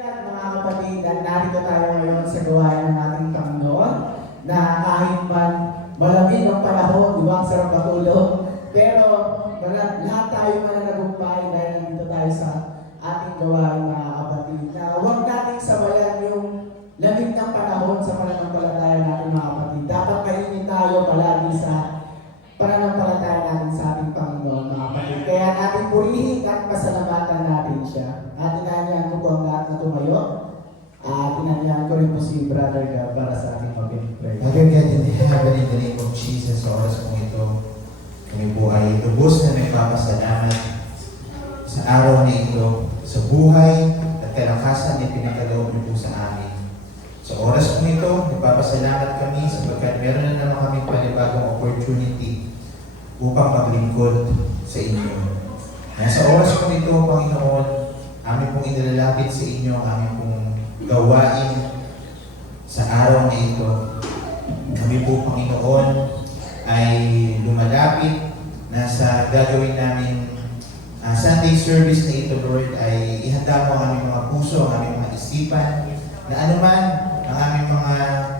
Yan, mga kapatid, at narito tayo ngayon sa gawain ng ating Panginoon na kahit man malamig ang panahon, diwang sarap matulog, pero lahat tayo mananagumpay dahil nandito tayo sa ating gawain, mga kapatid. Na huwag nating sabayan yung lamig ng panahon sa pananampalataya natin, mga kapatid. Dapat kainin tayo palagi sa pananampalataya natin sa ating Panginoon, mga kapatid. Kaya natin purihin at pasalamatan natin siya. At inanyahan ko po ang lahat na tumayo. At inanyahan ko rin po si Brother Gab para sa ating mag-pray. Again, God, in the name of Jesus, sa oras kong ito, kami po ay lubos na nagpapasalamat sa araw na ito, sa buhay at kalakasan na pinagkaloob niyo po sa amin. Sa oras kong ito, nagpapasalamat kami sapagkat meron na naman kami panibagong opportunity upang maglingkod sa inyo. Sa oras kong ito, Panginoon, amin pong inilalapit sa inyo, amin pong gawain sa araw na ito. Kami po, Panginoon, ay lumalapit na sa gagawin namin Sunday service na ito, Lord, ay ihanda mo ang aming mga puso, ang aming mga isipan, na anuman ang aming mga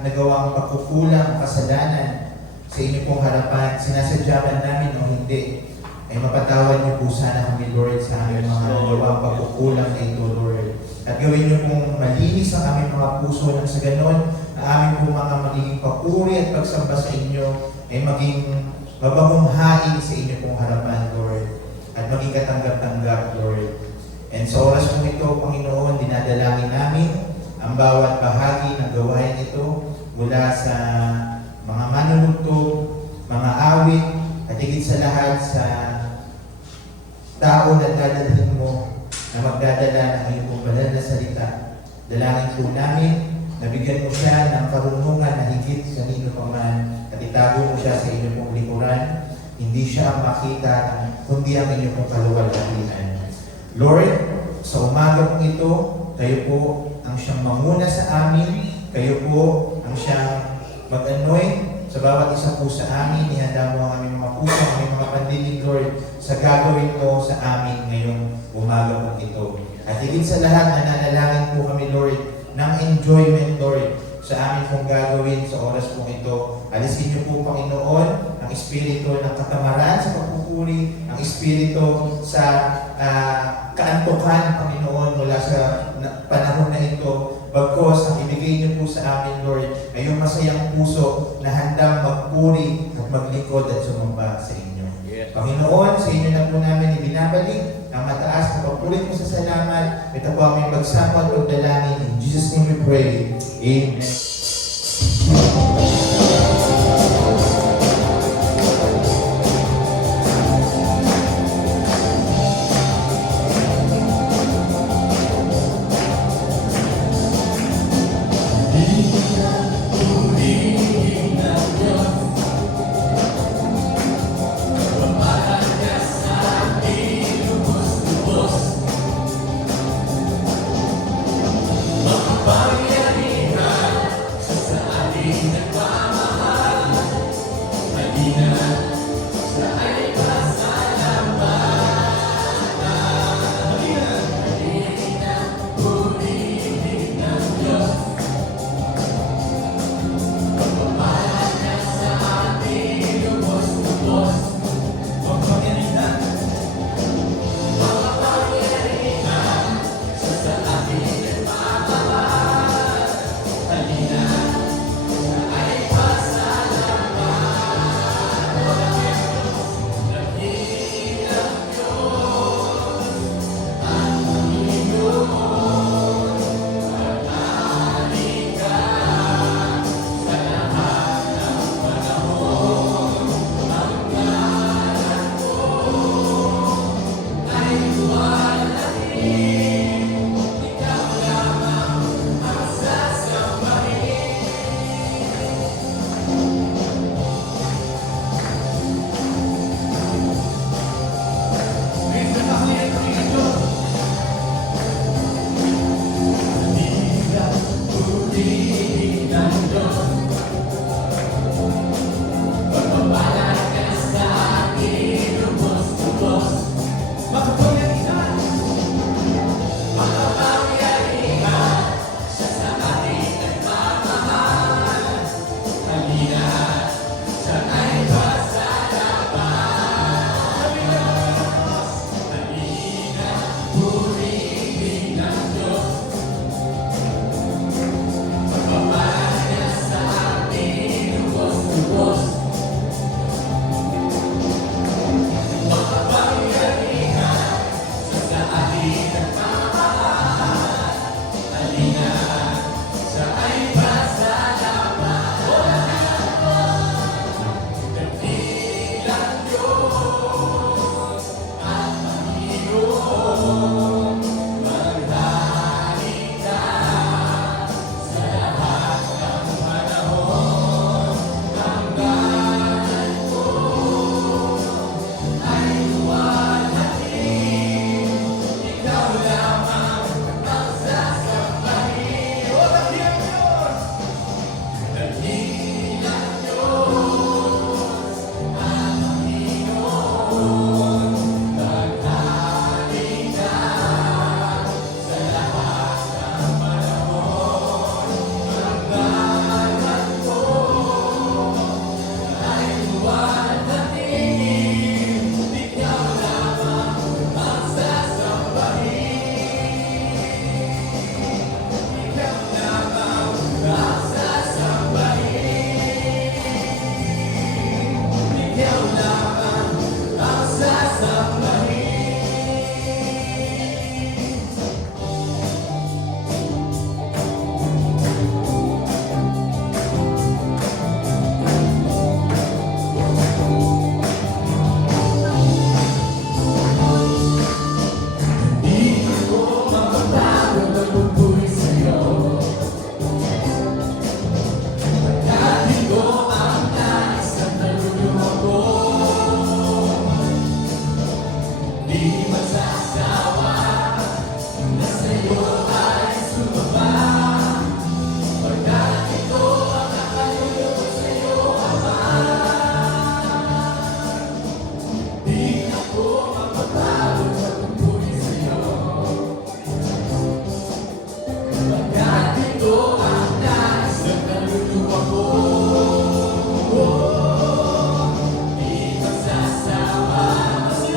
nagawang pagkukulang, kasalanan sa inyo pong harapan, sinasadyakan namin o hindi, ay mapatawad niyo po sana kami, Lord, sa aming mga nagawang pagkukulang na ito, Lord. At gawin niyo pong malinis ang aming mga puso nang sa ganon, na aming pong mga magiging papuri at pagsamba sa inyo ay maging mabangong hain sa inyo pong harapan, Lord. At maging katanggap-tanggap, Lord. And sa oras kong ito, Panginoon, dinadalangin namin ang bawat bahagi ng gawain ito mula sa mga manunugtog, mga awit, at higit sa lahat sa tao na dadalhin mo na magdadala ng iyong pong banal na salita. Dalangin po namin na bigyan mo siya ng karunungan na higit kanino pa man at itago mo siya sa inyong pong likuran. Hindi siya ang makita, kundi ang inyong pong kaluwalhatian. Lord, sa umaga pong ito, kayo po ang siyang manguna sa amin, kayo po ang siyang mag-anoint sa bawat isa po sa amin. Ihanda mo ang aming mga puso, ang aming mga pandinig, Lord, sa gagawin mo sa amin ngayong umaga pong ito. At higit sa lahat, nananalangin po kami, Lord, ng enjoyment, Lord, sa amin pong gagawin sa oras pong ito. Alisin niyo po, Panginoon, ang espiritu ng katamaran sa pagpupuri, ang espiritu sa kaantukan, Panginoon, mula sa panahon na ito. Bagkos, ang ibigay niyo po sa amin, Lord, ay yung masayang puso na handang magpuri at maglingkod at sumamba sa inyo. Yes. Panginoon, sa inyo na po namin ibinabalik ang mataas na pagpuri mo sa salamat. Ito po aming pagsama at pagdalangin. In Jesus' name we pray. Amen. Sino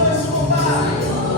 ang sumpa?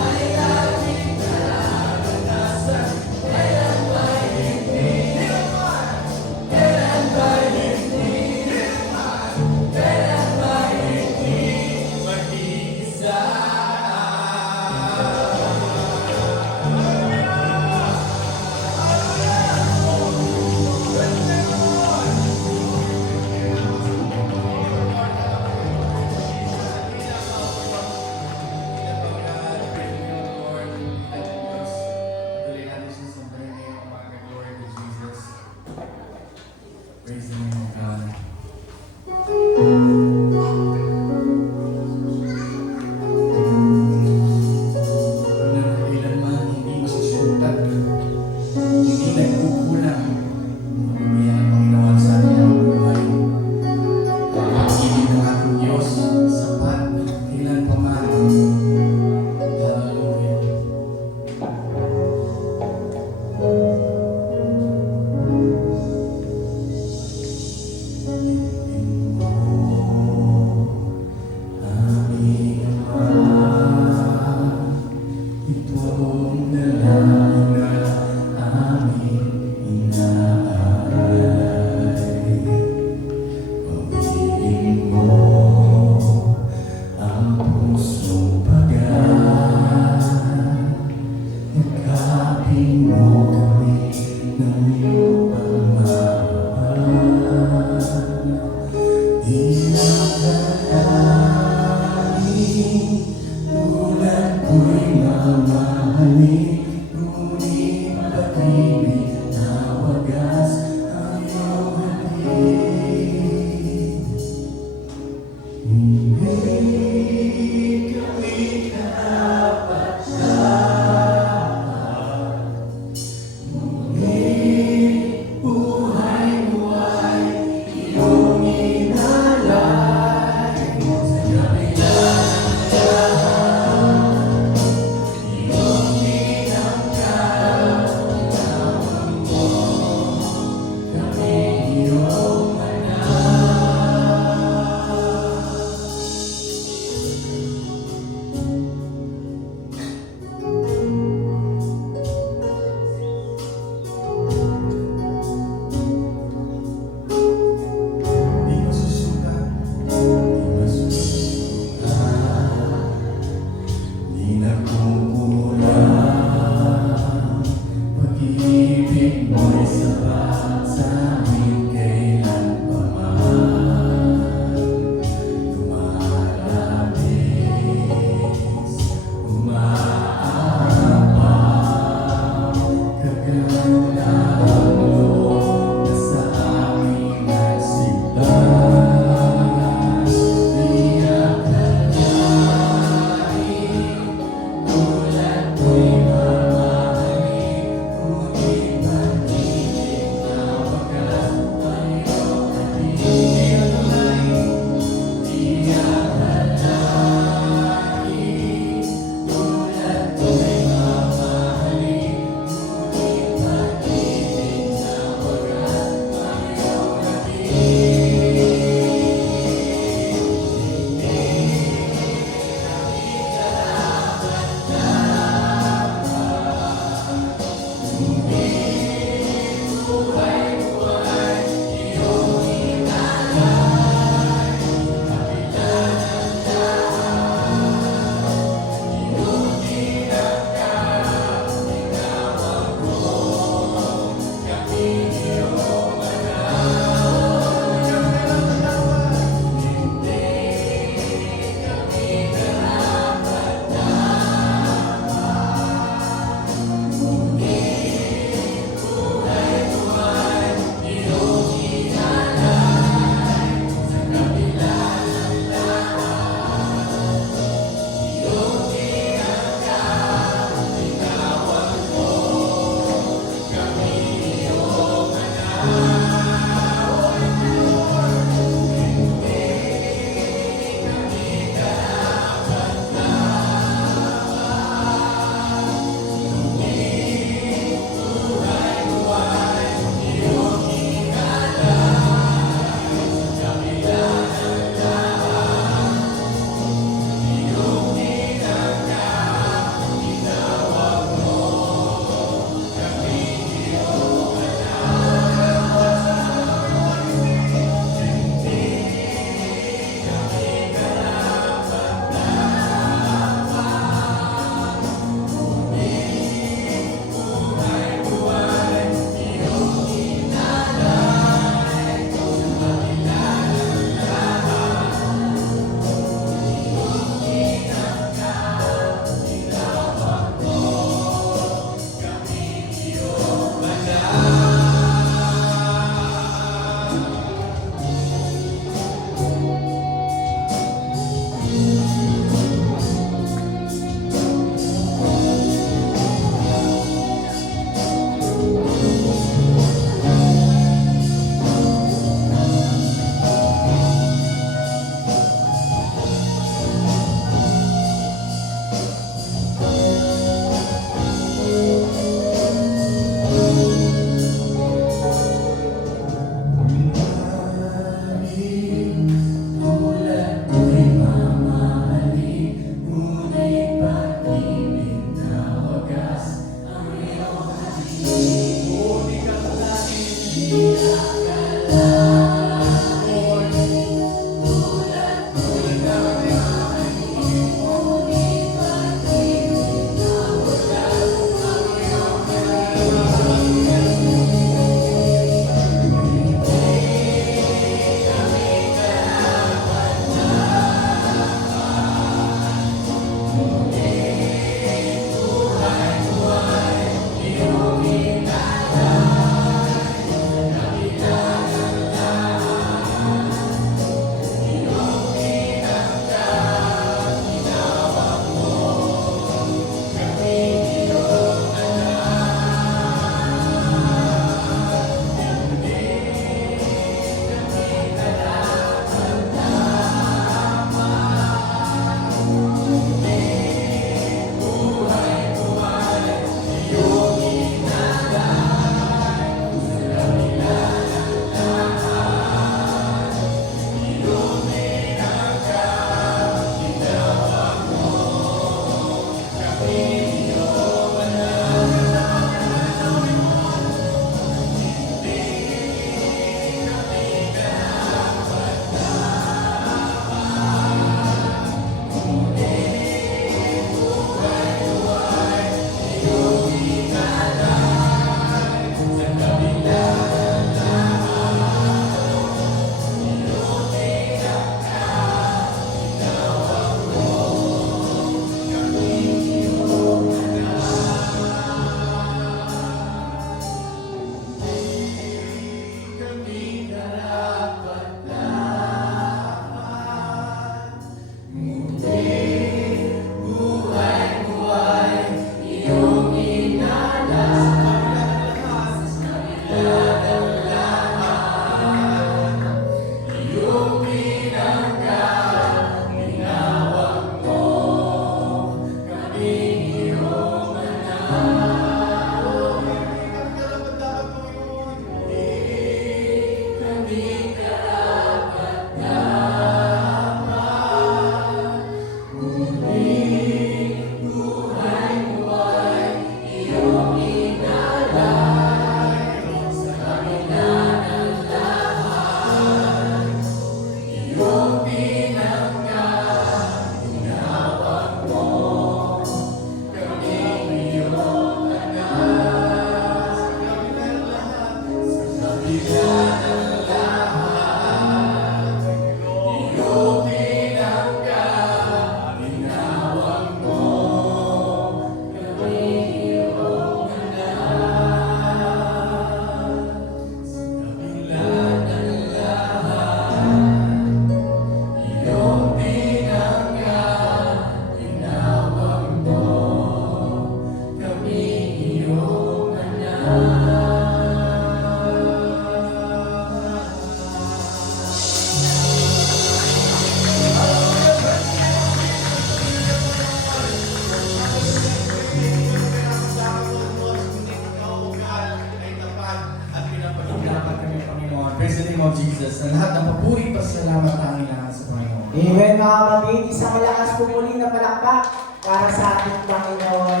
name of Jesus, na lahat ng papuri pasalamat ang ilangan sa Panginoon. Amen, mga kapatid. Isang malakas po muli na palakpak para sa ating Panginoon.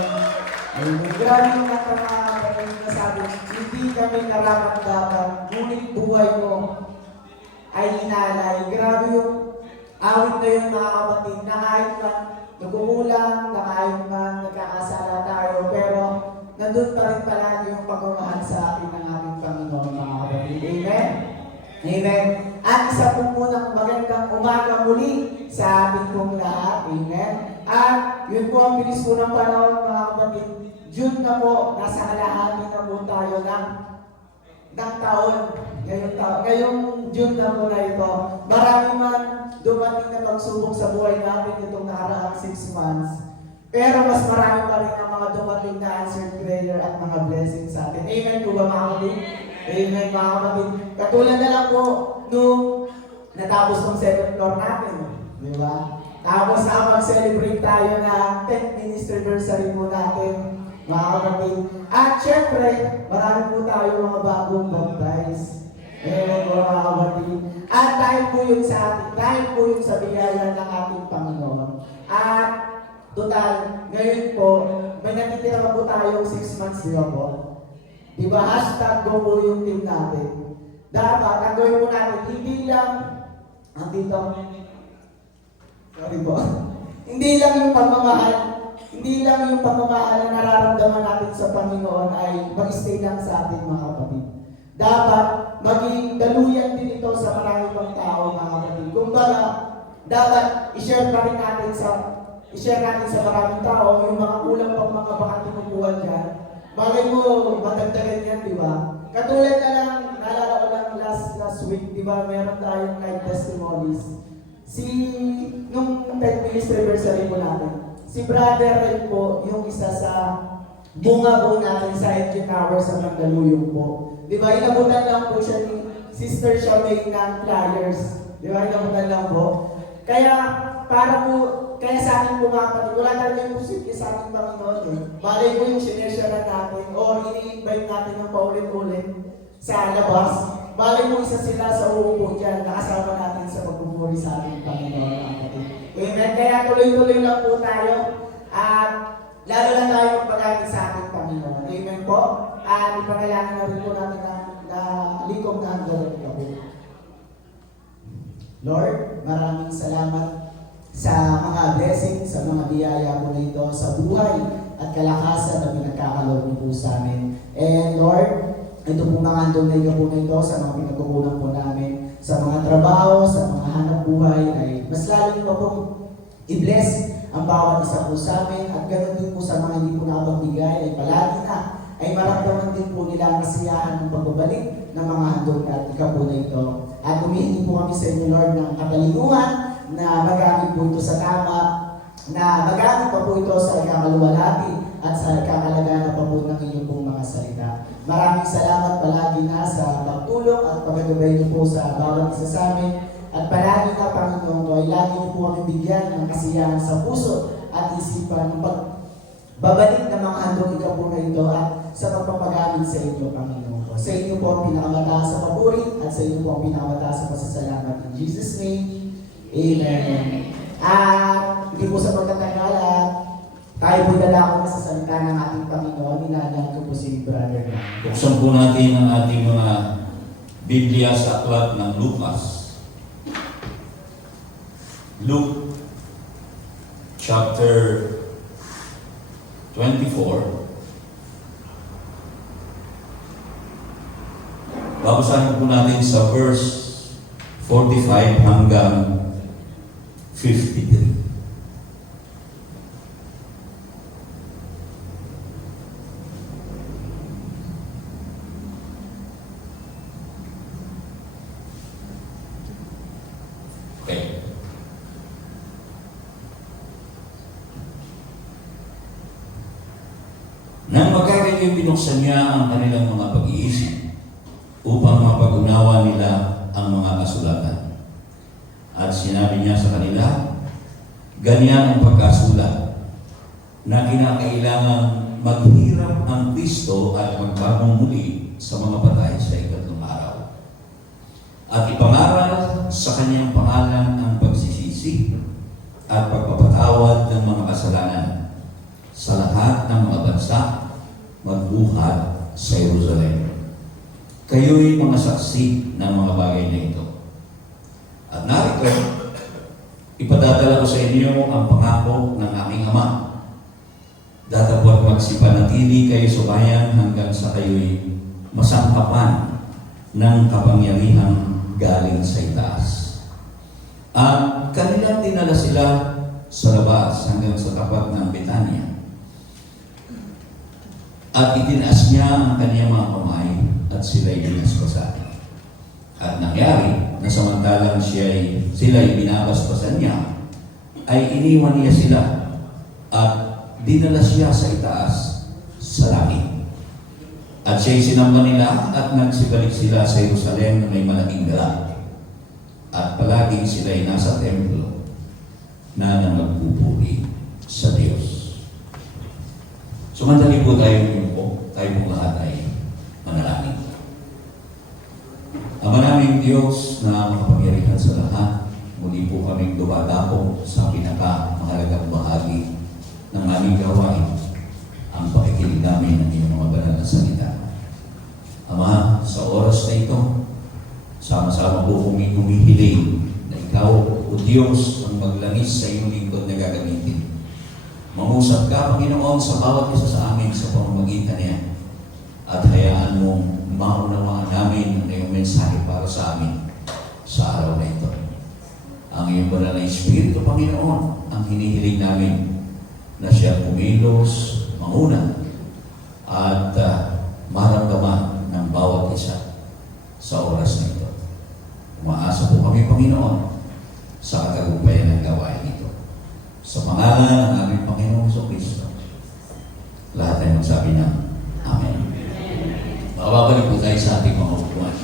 Amen. Grabe yung mga kapatid na sabi, hindi kami nararamdaman, ngunit buhay mo ay inalay. Grabe yung awit na yun, mga kapatid, na kahit man nagkukulang, na kahit man nagkakasala tayo, pero nandun pa rin palagi yung pagmamahal sa atin ng ating Panginoon, mga kapatid. Amen? Amen. At isa po munang magandang umaga muli sa ating pong lahat. Amen. At yun po ang bilis po ng panahon, mga kapatid. June na po, nasa kalahati na po tayo ng taon. Ngayong June na po na ito. Marami man dumating na pagsubok sa buhay natin itong nakaraang 6 months. Pero mas marami pa rin ang mga dumating na answered prayer at mga blessings sa atin. Amen po ba, mga kapatid? Amen, mga kapatid. Katulad na lang po nung natapos ng 7th floor natin. Di ba? Tapos mag-celebrate tayo na 10th anniversary po natin, mga kapatid. At syempre, marami po tayo mga bagong baptize. Amen po, mga kapatid. At dahil po yun sa atin, dahil po yun sa biyaya ng ating Panginoon. At total, ngayon po, may nakitira po tayong 6 months, di ba po? Diba, hashtag go po yung team natin. dapat ang gawin po natin, hindi lang, ang dito, sorry po, hindi lang yung pagmamahal, hindi lang yung pagmamahal na nararamdaman natin sa Panginoon ay mag-stay lang sa ating mga kapatid. Dapat maging daluyan din ito sa maraming pang tao, mga kapatid. Kumbaga, dapat i-share natin sa maraming tao yung mga kulang pang mga bakang tinutuan dyan. Bagay mo, matagdagan yan, di ba? Katulad na lang, naalala ko lang last week, di ba, meron tayong live testimonies. Nung 10 minutes anniversary po natin, si Brother Red po, yung isa sa bunga po natin sa Edge Tower sa Mandaluyong po. Di ba, inabutan lang po siya ni Sister Shamay ng flyers. Di ba, inabutan lang po. Kaya, kaya sa akin po mga kapatid, wala talaga yung posible sa ating Panginoon eh. Balay po yung sineshare natin or ini-invite natin ng paulit-ulit sa labas. Balay mo isa sila sa uupo dyan, nakasama natin sa pagpupuri sa ating Panginoon, mga kapatid. Amen. Kaya tuloy-tuloy lang po tayo at lalo lang tayo magpagamit sa ating Panginoon. Amen po. At ipangalangin na rin po natin na likom na ang galot ka po. Lord, maraming salamat sa mga blessings, sa mga biyaya po nito sa buhay at kalakasan na pinagkakaloob niyo po sa amin. And Lord, ito po mga handong na po nito sa mga pinagkukulang po namin, sa mga trabaho, sa mga hanap buhay, ay mas lalo niyo pa pong i-bless ang bawat isa po sa amin at ganoon din po sa mga hindi po nakapagbigay ay palagi na ay maramdaman din po nila ang kasiyahan ng pagbabalik ng mga handog at ikaw po na ito. At humihingi po kami sa inyo, Lord, ng katalinuhan na magamit po ito sa tama, na magamit pa po ito sa ikakaluwalhati at sa ikakalagana pa po ng inyong pong mga salita. Maraming salamat palagi na sa pagtulong at pagkagabay niyo po sa bawat isa sa amin. At palagi na, Panginoon ko, ay lagi niyo po kami bigyan ng kasiyahan sa puso at isipan ng pagbabalik ng mga handog ikaw po na ito at sa pagpapagamit sa inyo, Panginoon ko. Sa inyo po ang pinakamataas sa papuri at sa inyo po ang pinakamataas sa pasasalamat. In Jesus' name, Amen. At hindi po sa pagtatagal at tayo po dalako na sa salita ng ating Panginoon. Inanyan ko po si Brother Ram. Buksan po natin ang ating mga Biblia sa aklat ng Lucas. Luke chapter 24. Babasahin po natin sa verse 45 hanggang 53. Okay. Nang magkakaroon binuksan niya ang kanilang mga pag-iisip upang mapag-unawa nila ang mga kasulatan. At sinabi niya sa kanila, ganyan ang pagkasulat na kinakailangan maghirap ang Kristo at magbagong muli sa mga patay sa ikatlong araw. At ipangaral sa kanyang pangalan ang pagsisisi at pagpapatawad ng mga kasalanan sa lahat ng mga bansa magbuhat sa Jerusalem. Kayo'y mga saksi ng mga bagay na ito. At narito, ipadadala ko sa inyo ang pangako ng aking Ama. Datapwat magsipanatili kayo sa bayan hanggang sa kayo'y masangkapan ng kapangyarihang galing sa itaas. At kanilang dinala sila sa labas hanggang sa tapat ng Betania. At itinaas niya ang kanyang mga kamay at sila'y binasbasan. At nangyari na samantalang sila'y binabasbasan niya, ay iniwan niya sila at dinala siya sa itaas sa langit. At siya'y sinamba nila at nagsibalik sila sa Jerusalem na may malaking gala. At palaging sila'y nasa templo na nagpupuri sa Diyos. Sumandali po tayo pong lahat ay manalangin. Ama naming Diyos na makapangyarihan sa lahat, muli po kaming dumadako sa pinakamahalagang bahagi ng aming gawain, ang pakikinig namin ng iyong mga banal na salita. Ama, sa oras na ito, sama-sama po humihiling na ikaw, O Diyos, ang maglangis sa iyong lingkod na gagamitin. Mangusap ka, Panginoon, sa bawat isa sa amin sa pamamagitan niya. At hayaan mong maunawaan namin ang iyong mensahe para sa amin sa araw na ito. Ang iyong banal na Espiritu, Panginoon, ang hinihiling namin na siya kumilos, manguna, at maramdaman ng bawat isa sa oras na ito. Umaasa po kami, Panginoon, sa katagumpayan ng gawain ito. Sa pangalan ng aming Panginoong Jesucristo, lahat ay magsabi ng Amen. Makababalik po tayo sa ating mga upuan.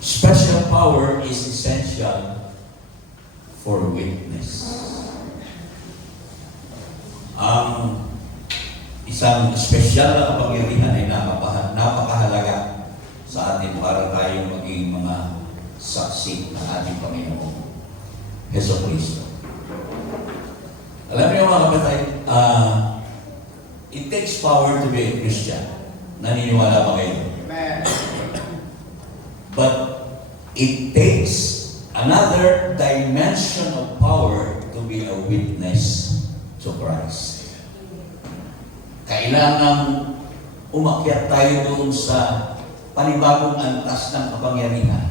Special power is essential for witness. Ang isang espesyal na kapangyarihan ay napakahalaga sa atin para tayong maging mga saksi ng ating Panginoon Jesucristo. Alam niyo mga kapatid, it takes power to be a Christian. Naniniwala ba kayo? Amen. But it takes another dimension of power to be a witness to Christ. Kailangan umakyat tayo doon sa panibagong antas ng kapangyarihan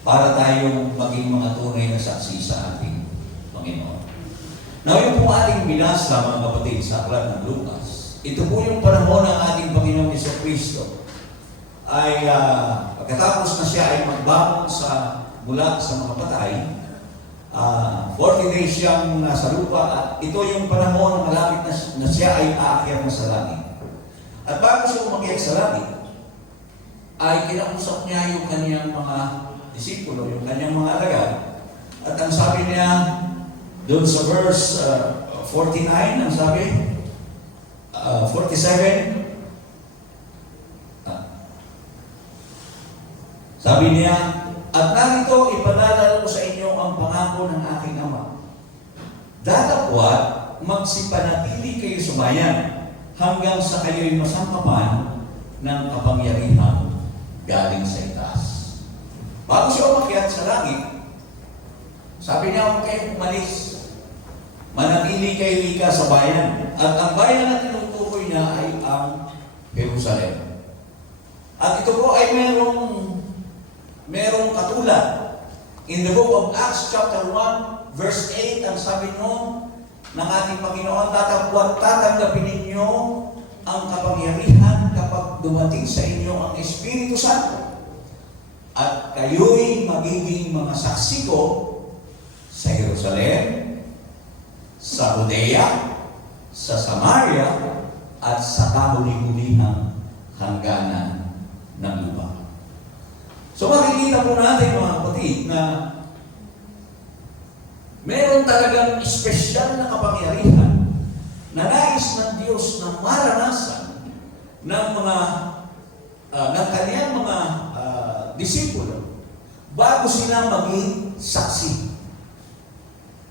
para tayong maging mga tunay na saksi sa ating Panginoon. Now, yung po ating binasa, mga kapatid, sa aklat ng Lucas, ito po yung panahon ng ating Panginoong Jesucristo ay pagkatapos na siya ay magbangon mula sa mga patay, 40 days siyang nasa lupa at ito yung panahon na malapit na siya ay aakyat na sa langit. At bago siya umakyat sa langit, ay kinausap niya yung kanyang mga disipulo, yung kanyang mga alagad. At ang sabi niya, doon sa verse 49, ang sabi, 47, sabi niya, at narito ipadadala ko sa inyo ang pangako ng aking Ama. Datapwat, magsipanatili kayo sa bayan hanggang sa kayo'y masampapan ng kapangyarihan galing sa itaas. Bago siya umakyat sa langit, sabi niya, huwag kayong umalis. Manatili kayo ika sa bayan. At ang bayan na tinutukoy niya ay ang Jerusalem. At ito po ay merong katulad. In the book of Acts chapter 1, verse 8, ang sabi noon ng ating Panginoon, tatanggapin ninyo ang kapangyarihan kapag dumating sa inyo ang Espiritu Santo. At kayo'y magiging mga saksi ko sa Jerusalem, sa Judea, sa Samaria, at sa kahuli-hulihang hangganan ng lupa. So makikita po natin mga kapatid na meron talagang espesyal na kapangyarihan na nais ng Diyos na maranasan ng kanyang mga disipulo bago sila maging saksi.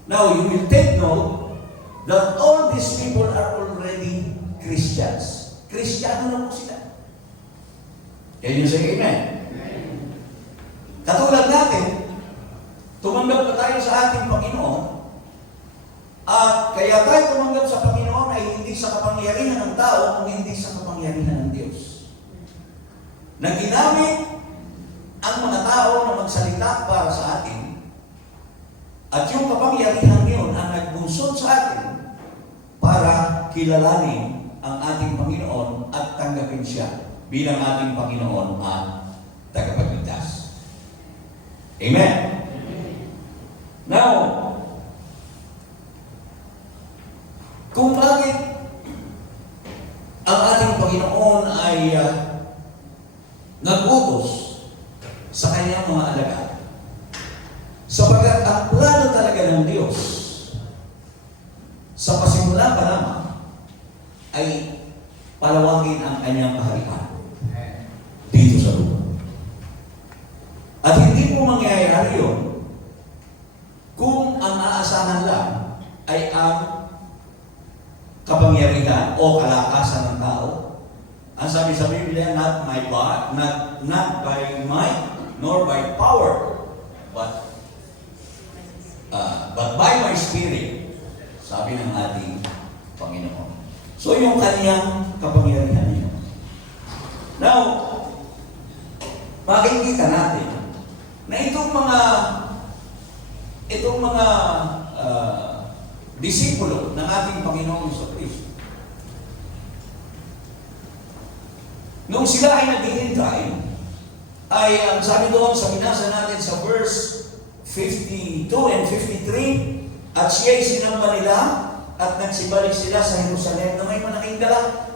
Now, you will take note that all these people are already Christians. Kristiyano na po sila. Can you say amen? Katulad natin, tumanggap na tayo sa ating Panginoon, at kaya tayo tumanggap sa Panginoon ay hindi sa kapangyarihan ng tao, kung hindi sa kapangyarihan ng Diyos. Na ginamit ang mga tao na magsalita para sa atin, at yung kapangyarihan yun ang nagbunsod sa atin para kilalanin ang ating Panginoon at tanggapin siya bilang ating Panginoon at tagapagligtas. Amen. Now, kung bakit ang ating Panginoon ay nag-utos sa kanyang mga alagad, sapagkat ang plano talaga ng Diyos sa pasimula pa lamang ay palawakin ang kanyang kaharian dito sa lupa. At hindi mo mangyayari yun kung ang aasahan lang ay ang kapangyarihan o kalakasan ng tao. Ang sabi sa Biblia, not my God, not by might nor by power, but by my spirit, sabi ng ating Panginoon. So yung kanyang kapangyarihan niyo. Now, makikita natin na itong mga disipulo ng ating Panginoong Jesucristo, nung sila ay naghihintay, ay ang sabi doon sa binasa natin sa verse 52 and 53, at siya'y sinamba nila at nagsibalik sila sa Jerusalem na may malaking dala.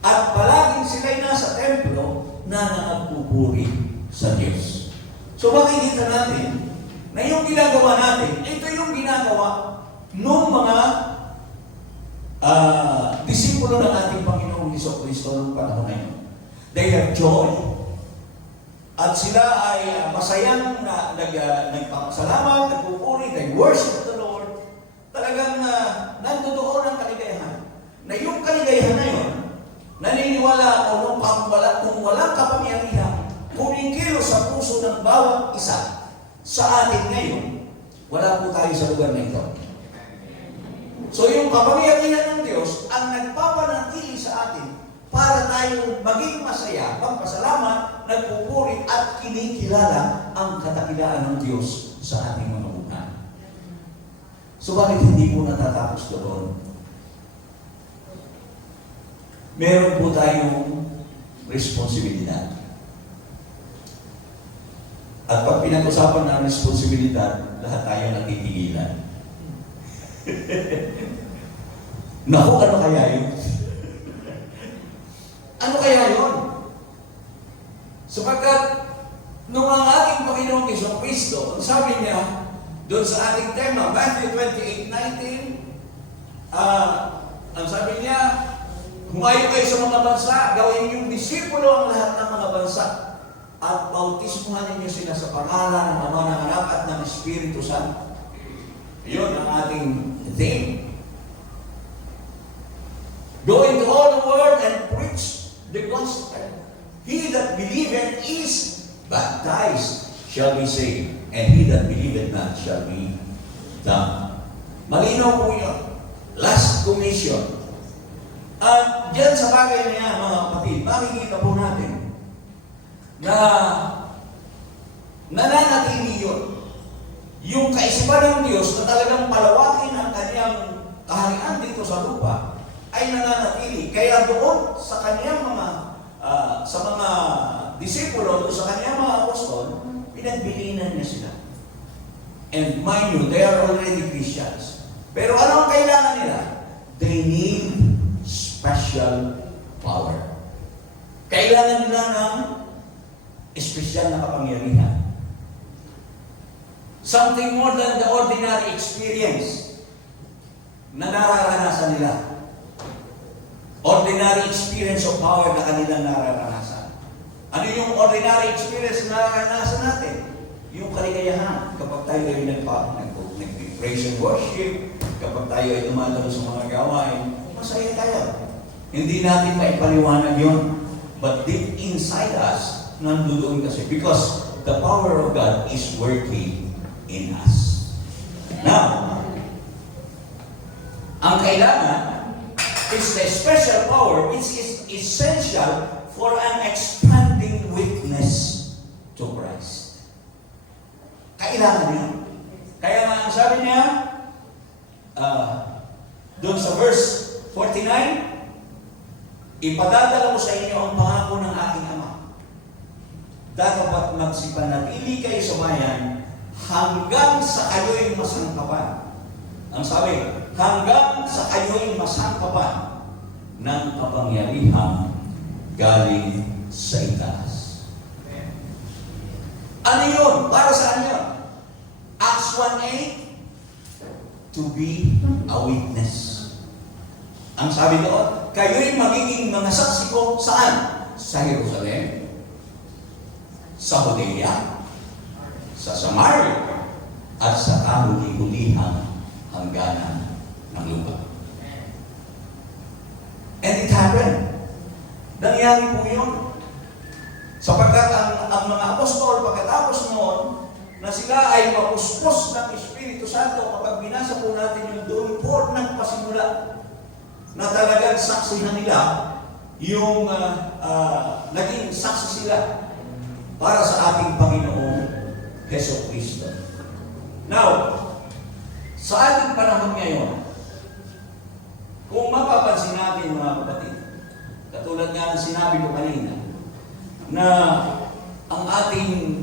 At palaging sila'y nasa templo na nagpupuri sa Diyos. So makikita natin na yung ginagawa natin, ito yung ginagawa ng mga disipulo ng ating Panginoong Jesucristo noong panahon na yun. They have joy, at sila ay masayang nagpapasalamat, nagpupuri, they worship the Lord. Talagang nandoon ang kaligayahan. Na yung kaligayahan na yun, naniniwala ako kung walang kapangyarihan, kumikilos sa puso ng bawat isa sa atin ngayon, wala po tayo sa lugar na ito. So yung kapangyarihan ng Diyos ang nagpapanatili sa atin para tayo maging masaya, magpasalamat, nagpupuri at kinikilala ang katakilaan ng Diyos sa ating mga buhay. So bakit hindi po natatapos doon? Meron po tayong responsibilidad. At pag pinag-usapan ng responsibilidad, lahat tayo natitigilan. Naku, ano kaya yun? Ano kaya yun? Sapagkat nung ang ating Panginoong Jesucristo, ang sabi niya doon sa ating tema, Matthew 28:19, ang sabi niya, humayo kayo sa mga bansa, gawin niyong disipulo ang lahat ng mga bansa, at bautismuhan ninyo sila sa pangalan ng Ama, ng Anak at ng Espiritu Santo. Yun ang ating theme. Go into all the world and preach the gospel. He that believeth is baptized shall be saved, and he that believeth not shall be damned. Malinaw po yun. Last commission. At dyan sa bagay na yan, mga kapatid, makikita po natin na nananatili yun. Yung kaisipan ng Diyos na talagang palawakin ang kanyang kaharian dito sa lupa ay nananatili. Kaya doon sa kanyang mga disipulo, sa kanyang mga apostol, pinagbilinan niya sila. And mind you, they are already Christians. Pero ano ang kailangan nila? They need special power. Kailangan nila ng espesyal na kapangyarihan. Something more than the ordinary experience na nararanasan nila. Ordinary experience of power na kanilang nararanasan. Ano yung ordinary experience na nararanasan natin? Yung kaligayahan. Kapag tayo ay nag-praise and worship, kapag tayo ay dumadalo sa mga gawain, masaya tayo. Hindi natin maipaliwanag yun. But deep inside us, nandoon kasi. Because the power of God is working in us. Now, ang kailangan is the special power which is essential for an expanding witness to Christ. Kailangan niya. Kaya nga ang sabi niya, doon sa verse 49, ipadadala ko sa inyo ang pangako ng aking Ama. Dapat magsipanatili kayo sa bayan hanggang sa kayo'y masangkapan. Ang sabi, hanggang sa kayo'y masangkapan ng kapangyarihan galing sa itaas. Ano yun? Para saan yun? Acts 1:8, to be a witness. Ang sabi doon, kayo'y magiging mga saksi ko saan? Sa Jerusalem, sa Judea, sa Samaria, at sa kahuli-hulihang hangganan ng lupa. And it happened. Nangyari po yun. Sapagkat ang mga apostol pagkatapos noon na sila ay mapuspos ng Espiritu Santo, kapag binasa po natin yung doon po nagpasimula na talagang saksihan nila yung naging saksi sila para sa ating Panginoong Hesus Kristo. Now, sa ating panahon ngayon, kung mapapansin natin mga kapatid, katulad nga ng sinabi ko kanina, na ang ating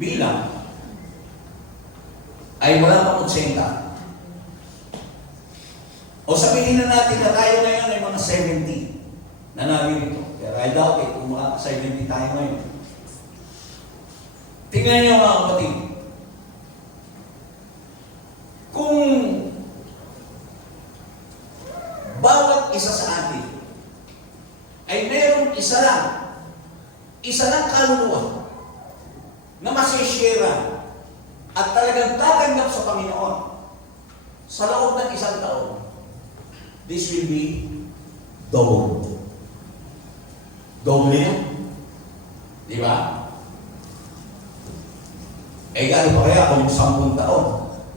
bilang ay wala pang 80. O sabihin na natin na tayo ngayon ay mga 70 na namin ito. Pero I doubt it kung mga 70 tayo ngayon. Tingnan niyo mga kapatid. Kung bawat isa sa atin ay mayroong isa lang kaluluwa na masishare at talagang tatanggap sa Panginoon sa loob ng isang taon, this will be doubled. Doble yan. Di ba? Eh, gano'n pa kaya kung 10 taon?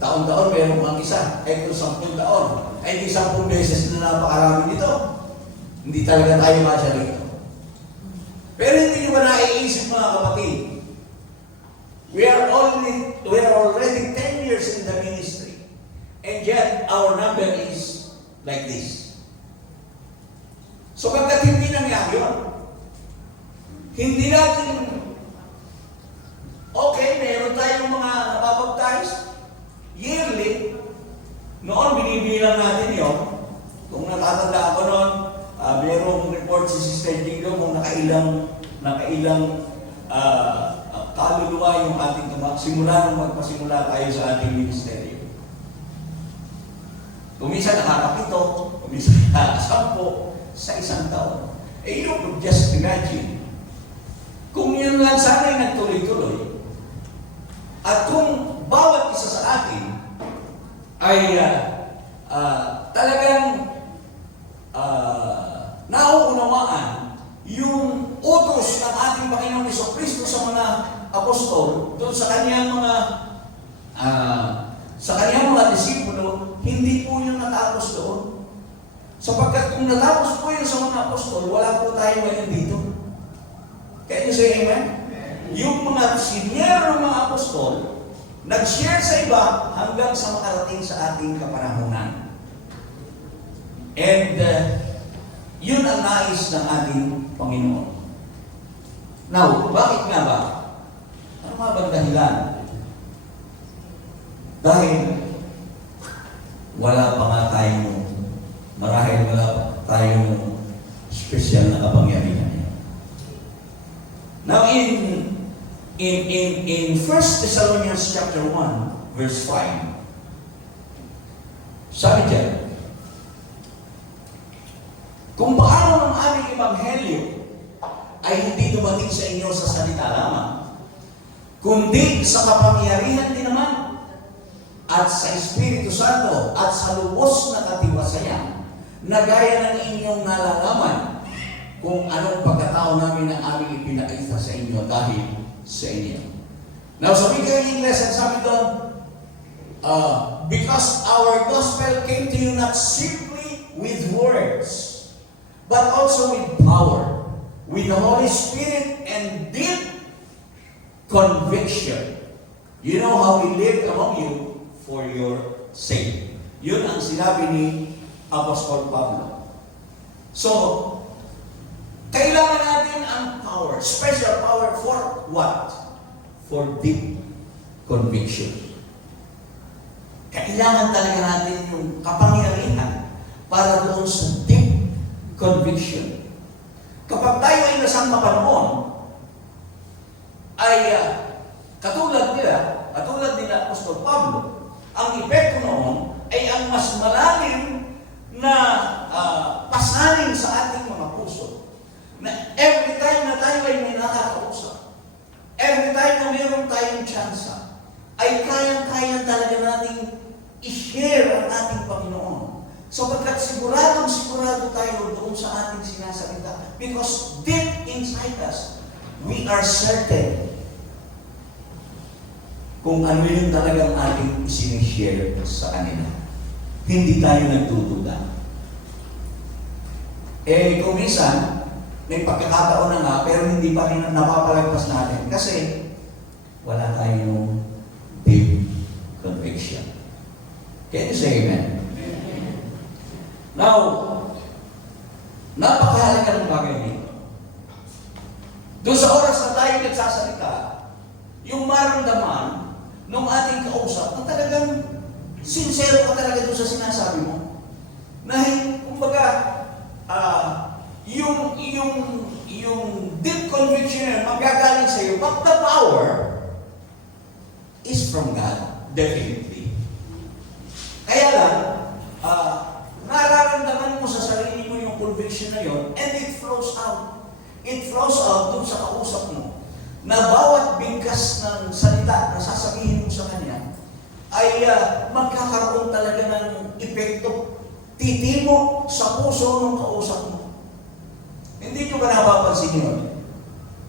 Taon-taon meron mga isa. Eh, kung 10 taon, ay di 10 beses na napakarami nito. Hindi talaga tayo masya rito. Pero hindi nyo ba naiisip mga kapatid? We are already 10 years in the ministry. And yet, our number is like this. So, pagkat hindi nangyari yun, hindi natin, okay, meron tayong mga nababaptize, yearly, noon binibilang natin yun. Kung natatanda ako noon, mayroong report si Sister Jigo kung nakailang kaluluwa yung ating simula nung magpasimula tayo sa ating ministeryo. Kuminsan nakakapito, kuminsan nakakasampo sa isang taon. Eh, you could just imagine. Kung yun lang sana ay nagtuloy-tuloy, at kung bawat isa sa atin ay talagang nauunawaan yung utos ng ating Panginoong Jesucristo sa mga apostol doon sa kaniyang mga disipulo, hindi po yung natapos doon. Sapagkat kung natapos po yun sa mga apostol, wala po tayo ngayon dito. Can you say amen? Yung mga senior ng mga apostol, nag-share sa iba hanggang sa makarating sa ating kapanahunan. And yun ang nais ng ating Panginoon. Now, bakit nga ba? Ano nga bang dahilan? Dahil wala pa nga marahil wala pa tayong special na kapangyarihan. Now, in 1 Thessalonians chapter 1, verse 5, sabi dyan, kung paano ang aming ebanghelyo ay hindi dumating sa inyo sa salita lamang, kundi sa kapangyarihan din naman, at sa Espiritu Santo, at sa lubos na katiwasayan, na gaya ng inyong nalalaman kung anong pagkatao namin ang aming ipinakita sa inyo dahil sa inyo. Now, sabi kayo in English, ang sabi doon, because our gospel came to you not simply with words, but also with power, with the Holy Spirit and deep conviction. You know how we lived among you for your sake. Yun ang sinabi ni Apostol Pablo. So, kailangan natin ang power, special power for what? For deep conviction. Kailangan talaga natin yung kapangyarihan para doon sa deep conviction. Kapag tayo ay nasang mapanoon, ay katulad nila Apostol Pablo, ang epekto noon ay ang mas malalim na pasanin sa ating mga puso. Na every time na tayo ay may nakakausap, every time na mayroon tayong tsansa, ay kayang-kaya talaga nating i-share ang ating Panginoon. Sapagkat sigurado tayo doon sa ating sinasalita. Because deep inside us, we are certain kung ano yung talagang ating sinishare sa kanila. Hindi tayo nagtutuda. Kung minsan, may pagkakataon na nga, pero hindi pa rin napapalagpas natin. Kasi, wala tayong deep conviction. Can you say amen? Now, napakahalaga ng bagay nito. Doon sa oras na tayo nagsasalita, yung maramdaman ng ating kausap na talagang sincere ka talaga doon sa sinasabi mo. Na, kumbaga, yung deep conviction na magagaling sa iyo, but the power is from God, definitely. Kaya lang, nararamdaman mo sa sarili mo yung conviction na yon, and it flows out. It flows out dun sa kausap mo, na bawat bigkas ng salita na sasabihin mo sa kanya, ay magkakaroon talaga ng epekto, titimo sa puso ng kausap mo. Hindi nyo ba napapansin yun?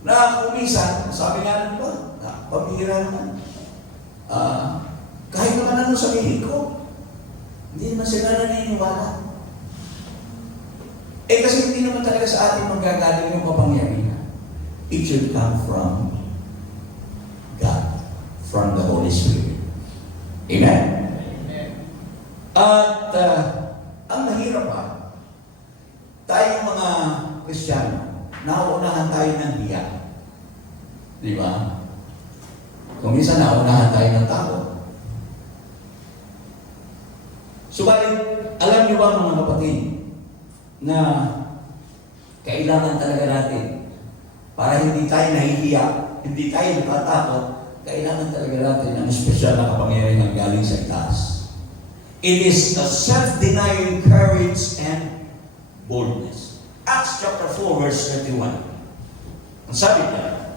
Na kumisan, sabi nga nito, pamihira naman. Kahit naman ano sabihin ko, hindi naman sila naniniwala. Kasi hindi naman talaga sa atin manggagaling yung kapangyarihan. It should come from God, from the Holy Spirit. Amen? At ang mahirap pa, tayong mga Kristiyano, nauunahan tayo ng hiya. Di ba? Kung minsan nauunahan tayo ng takot. Subalit, alam niyo ba mga kapatid, na kailangan talaga natin, para hindi tayo nahihiya, hindi tayo natatakot, kailangan talaga natin ang espesyal na kapangyarihan galing sa itaas. It is a self-denying courage and boldness. Acts chapter 4 verse 31. Ang sabi niya,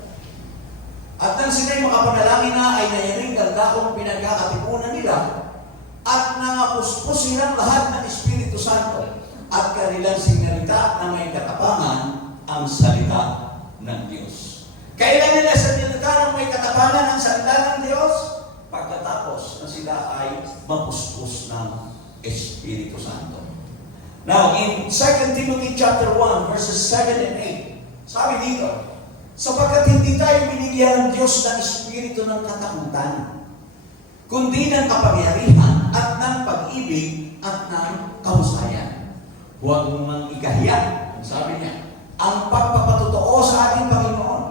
at nang sila'y makapanalangin na ay nayaring daldakong pinagkakatipunan nila at nangapuspos silang lahat ng Espiritu Santo at kanilang sinalita na may katapangan ang salita ng Diyos. Kailan nila sinalita ng may katapangan ang salita ng Diyos? Pagkatapos na sila ay mapuspos ng Espiritu Santo. Now, in 2 Timothy chapter 1, verses 7 and 8, sabi dito, sapagkat hindi tayo binigyan ng Diyos ng Espiritu ng katakutan, kundi ng kapangyarihan at ng pag-ibig at ng kahusayan. Huwag mong ikahiya, sabi niya, ang pagpapatotoo sa ating Panginoon.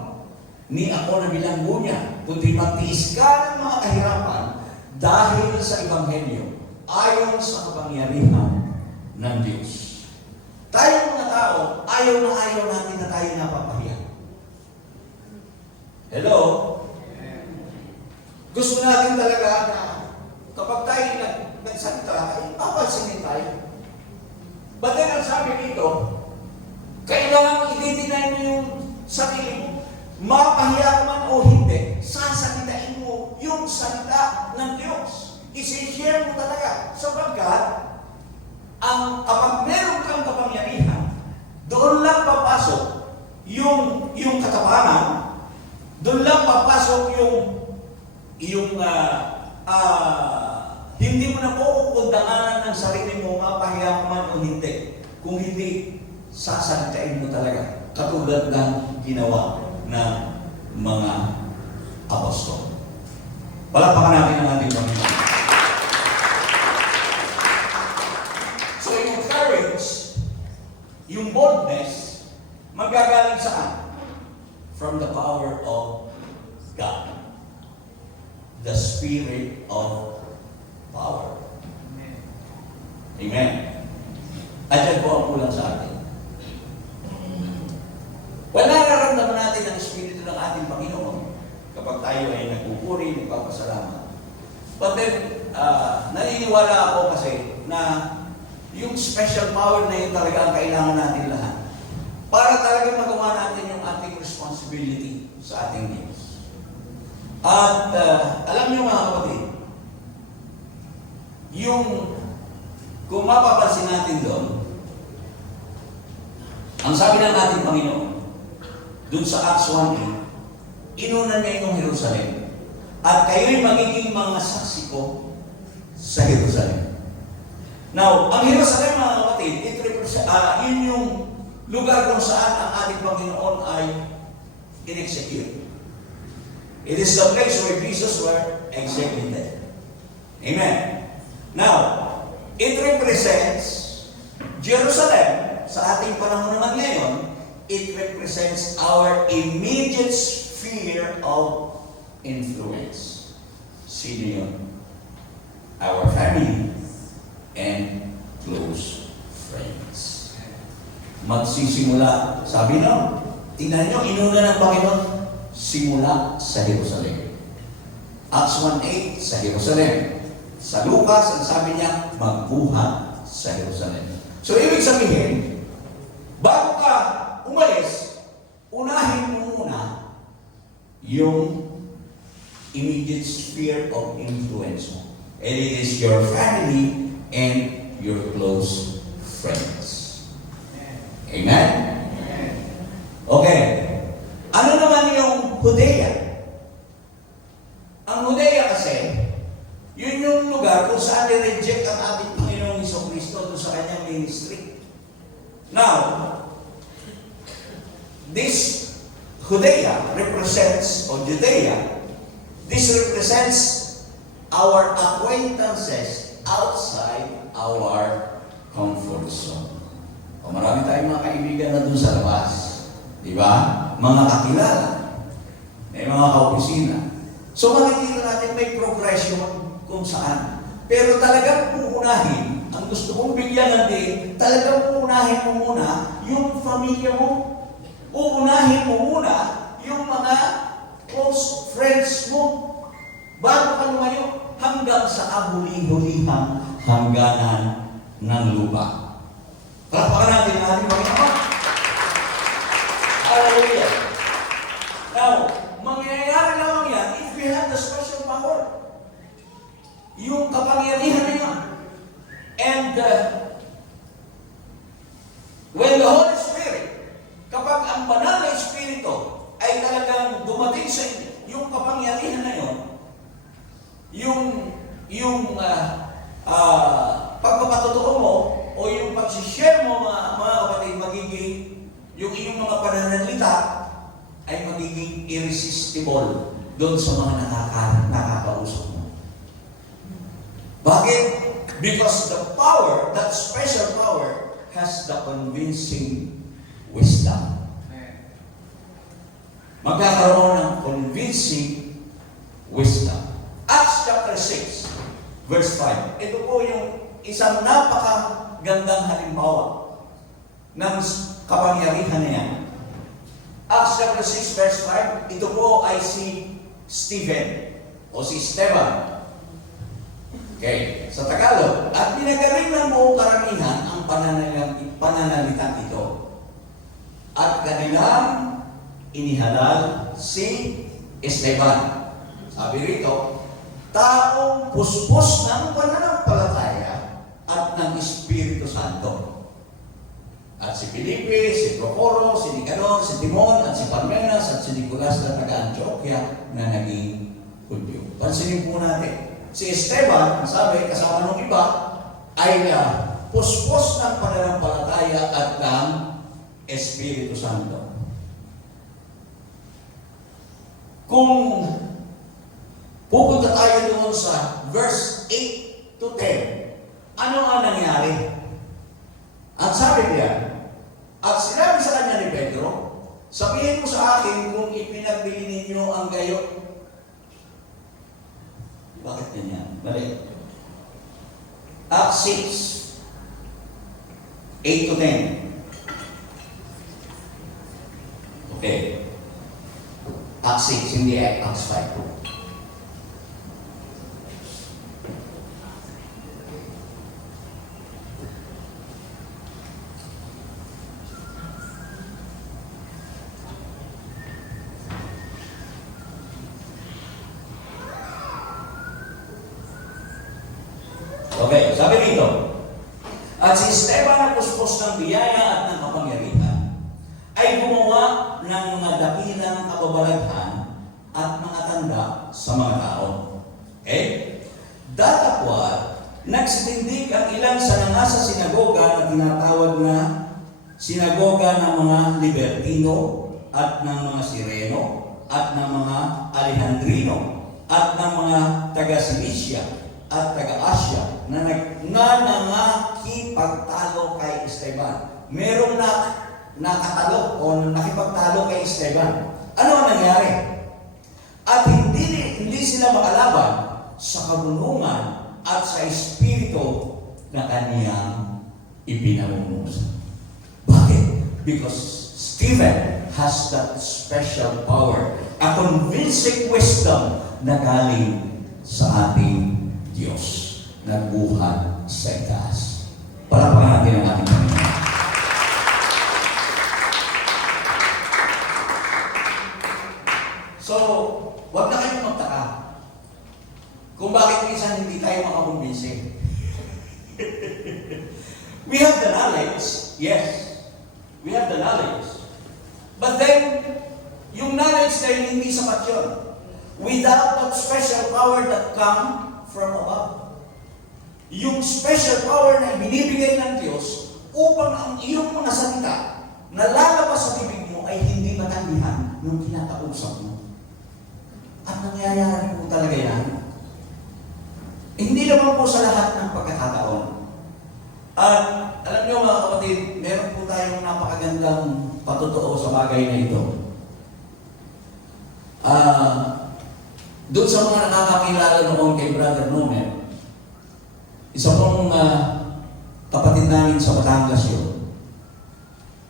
Ni ako na bilanggo niya, kundi magtiis ka ng mga kahirapan dahil sa Ebanghelyo, ayon sa kapangyarihan ng Diyos. Tayong mga tao, ayaw natin na tayo napapahiya. Hello? Gusto natin talaga na kapag tayo nagsalita, ay papansinin tayo. But then, ang sabi dito, kailangan i-deny mo yung sarili mo. Mapahiya ka man o hindi, sasalitain mo yung salita ng Diyos. I-share mo talaga. Sapagkat, kapag meron kang kapangyarihan, doon lang papasok yung katapangan, doon lang papasok yung hindi mo na kukundanganan ng sarili mo, mapahiya ka man o hindi. Kung hindi, sasalitain mo talaga. Katulad ng ginawa ng mga apostol. Palakpakan natin ang ating Panginoon. So yung courage, yung boldness, magagaling saan? From the power of God. The Spirit of power. Amen. At yan po ang kulang sa atin. Well, nararamdaman natin ang Espiritu ng ating Panginoon kapag tayo ay nagpupuri, nagpapasalamat. But then, naniniwala ako kasi na yung special power na yun talaga ang kailangan natin lahat para talaga magawa natin yung ating responsibility sa ating Diyos. At alam niyo mga kapatid, kung mapapansin natin doon, ang sabi ng ating Panginoon, dun sa Acts 1:8, inuna niya itong Jerusalem. At kayo'y magiging mga saksi ko sa Jerusalem. Now, ang Jerusalem, mga kapatid, yun yung lugar kung saan ang ating Panginoon ay in-execute. It is the place where Jesus were executed. Amen. Now, it represents Jerusalem, sa ating panahon naman ngayon, it represents our immediate sphere of influence. Sino yun? Our family and close friends. Magsisimula, sabi no, tingnan nyo, inuna ng Panginoon, simula sa Jerusalem. Acts 1:8, sa Jerusalem. Sa Lucas, ang sabi niya, magbuhat sa Jerusalem. So, ibig sabihin, bago ka umalis, unahin mo muna yung immediate sphere of influence mo. And it is your family and your close friends. Amen? Okay. Ano naman yung Judea? Ang Judea kasi, yun yung lugar kung saan i-reject ang ating Panginoong Jesucristo doon sa kanyang ministry. Now, this Judea represents, or Judea, this represents our acquaintances outside our comfort zone. O marami tayong mga kaibigan na doon sa labas. Di ba? Mga kakilala. May mga kaopisina. So makikita natin may progression kung saan. Pero talagang uunahin, ang gusto kong bigyan natin, talagang uunahin mo muna yung pamilya mo. Uunahin mo muna yung mga close friends mo. Bago ka lumayo hanggang sa abuli-hulihang hangganan ng lupa. Palakpakan natin ang ating Panginoon. Hallelujah. Now, mangyayari lang yan if we have the special power. Yung kapangyarihan na yan. And when the Holy Spirit, kapag ang banal na Espiritu ay talagang dumating sa inyo, yung kapangyarihan na yun, yung pagpapatotoo mo o yung pag-share mo mga kapatid, magiging yung iyong mga pananalita ay magiging irresistible doon sa mga nakakausap mo. Bakit? Because the power, that special power, has the convincing wisdom. Magkakaroon ng convincing wisdom. Acts chapter 6, verse 5. Ito po yung isang napakagandang halimbawa ng kapangyarihan na yan. Acts chapter 6, verse 5. Ito po ay si Stephen o si Esteban. Okay, sa Tagalog. At pinagalingan mo karamihan ang pananalitang ito. At kanilang inihalal si Esteban. Sabi rito, taong puspos ng pananampalataya at ng Espiritu Santo. At si Felipe, si Procoro, si Nicanor, si Timon, at si Parmenas, at si Nicolas na taga-Antioquia na naging Hudyo. Pansinin po natin, si Esteban, sabi, kasama ng iba, ay puspos ng pananampalataya at ng Espiritu Santo. Kung pupunta tayo doon sa verse 8 to 10, ano ang nangyari? At sabi niya, at sinabi sa kanya ni Pedro, sabihin mo sa akin kung ipinagbili ninyo ang gayo. Bakit ganyan? Balik. Acts 6, 8 to 10. Okay. Acts 6, hindi Acts 5. Okay, sabi dito, at si Esteban na puspos ng biyaya at ng kapangyarihan ay gumawa ng mga kababalaghan at mga tanda sa mga tao. Okay? Datapwat, nagsitindig ang ilan sa nangasa sinagoga na tinatawag na sinagoga ng mga Libertino at ng mga Sireno at ng mga Alejandrino at ng mga taga-Cilicia at taga-Asya na nakipagtalo kay Esteban. Merong nakatalo o nakipagtalo kay Esteban. Ano ang nangyari? At hindi sila makalaban sa kabunungan at sa espiritu na kaniyang ipinamumusa. Bakit? Because Stephen has that special power, a convincing wisdom na galing sa ating Diyos, nagbuhat sa itaas. Palapakan natin ang ating Panginoon. So, huwag na kayong magtaka kung bakit minsan hindi tayo makakumbinsi. We have the knowledge, yes. We have the knowledge. But then, yung knowledge na yun, hindi sapat yun. Without that special power that come from above. Yung special power na binibigay ng Diyos upang ang iyong mga salita na lalabas sa bibig mo ay hindi matangihan nung kinakausap mo. At nangyayari po talaga yan. Hindi naman po sa lahat ng pagkakataon. At alam niyo mga kapatid, meron po tayong napakagandang patotoo sa bagay na ito. Doon sa mga nakakakilala noon kay Brother Nomen, isa pong kapatid namin sa Batangas yun.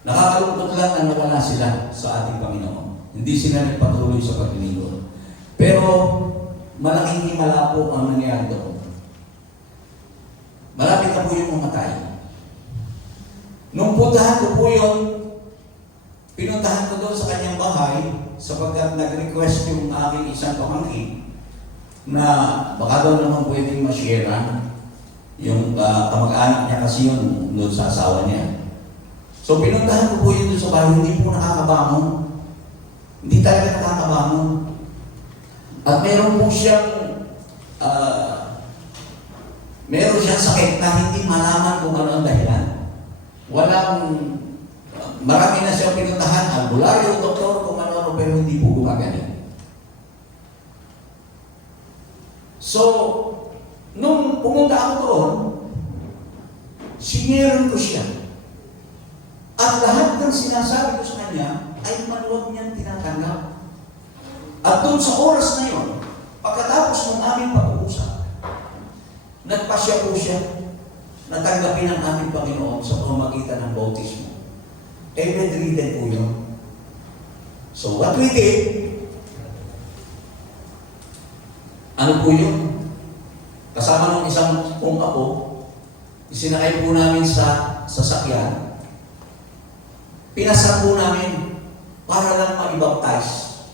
Nakakalungkot lang na nawala sila sa ating Panginoon. Hindi sila nagpatuloy sa paglilingkod. Pero malaking himala po ang nangyari doon. Malapit na po yung mamatay. Nung puntahan ko po yun, pinuntahan ko doon sa kanyang bahay sapagkat nag-request yung aking isang pamangkin na baka daw naman pwedeng masyaran yung kamag-anak niya kasi yun doon sa asawa niya. So pinuntahan ko po yun doon sa bahay, hindi po nakakabangon. Hindi talaga nakakabangon. At meron po siyang meron siyang sakit na hindi malaman kung ano ang dahilan. Marami na siyang pinuntahan, albularyo, doktor, kung ano-ano, pero hindi po gumagaling. So, nung pumunta ako doon, sinirin ko siya. At lahat ng sinasabi ko sa kanya ay maluwag niyang tinatanggap. At doon sa oras na yun, pagkatapos ng aming pag-uusap, nagpasya po siya na tanggapin ang aming Panginoon sa pamamagitan ng bautismo. Bedridden po yun. So what we did, ano po yun? Kasama ng isang pong ako, isinakay po namin sa sasakyan, pinasal po namin para lang ma-baptize.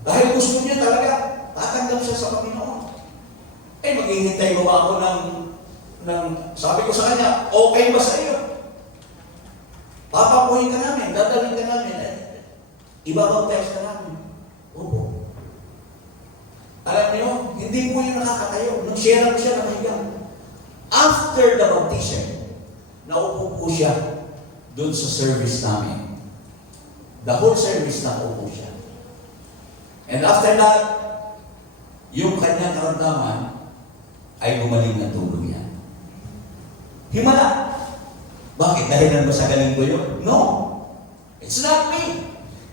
Dahil gusto niya talaga, tatanggap siya sa Panginoon. Maghihintay mo ba ako sabi ko sa kanya, okay ba sa iyo? Papapuhin ka namin, dadalhin ka namin, ibabaptize ka namin. Opo. Alam niyo, hindi po yung nakakatayo. Nung share ko siya, nakahiga. After the baptism, naupo po siya doon sa service namin. The whole service naupo siya. And after that, yung kanyang karamdaman ay gumaling na tulog niya. Himala. Bakit? Dahilan ba sa galing ko yun? No. It's not me.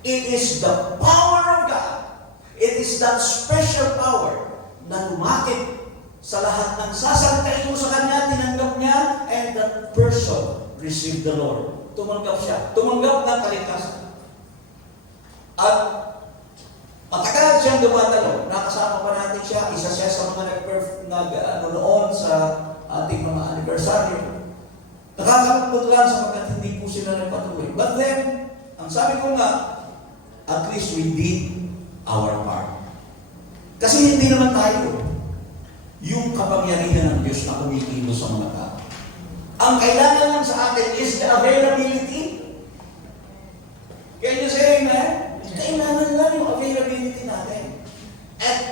It is the power of God. It is that special power na lumakit sa lahat ng sasalita ito sa kanya, tinanggap niya, and that person received the Lord. Tumanggap siya. Tumanggap ng kaligtasan. At matagal siyang dumatalo. Nakasama pa natin siya. Isa siya sa mga noon sa ating mga anniversary. Nakakalungkot lang sapagkat hindi po sila nagpatuloy. But then, ang sabi ko nga, at least we did our part. Kasi hindi naman tayo yung kapangyarihan ng Diyos na kumikilos sa mga tao. Ang kailangan lang sa atin is the availability. Can you say amen? Kailangan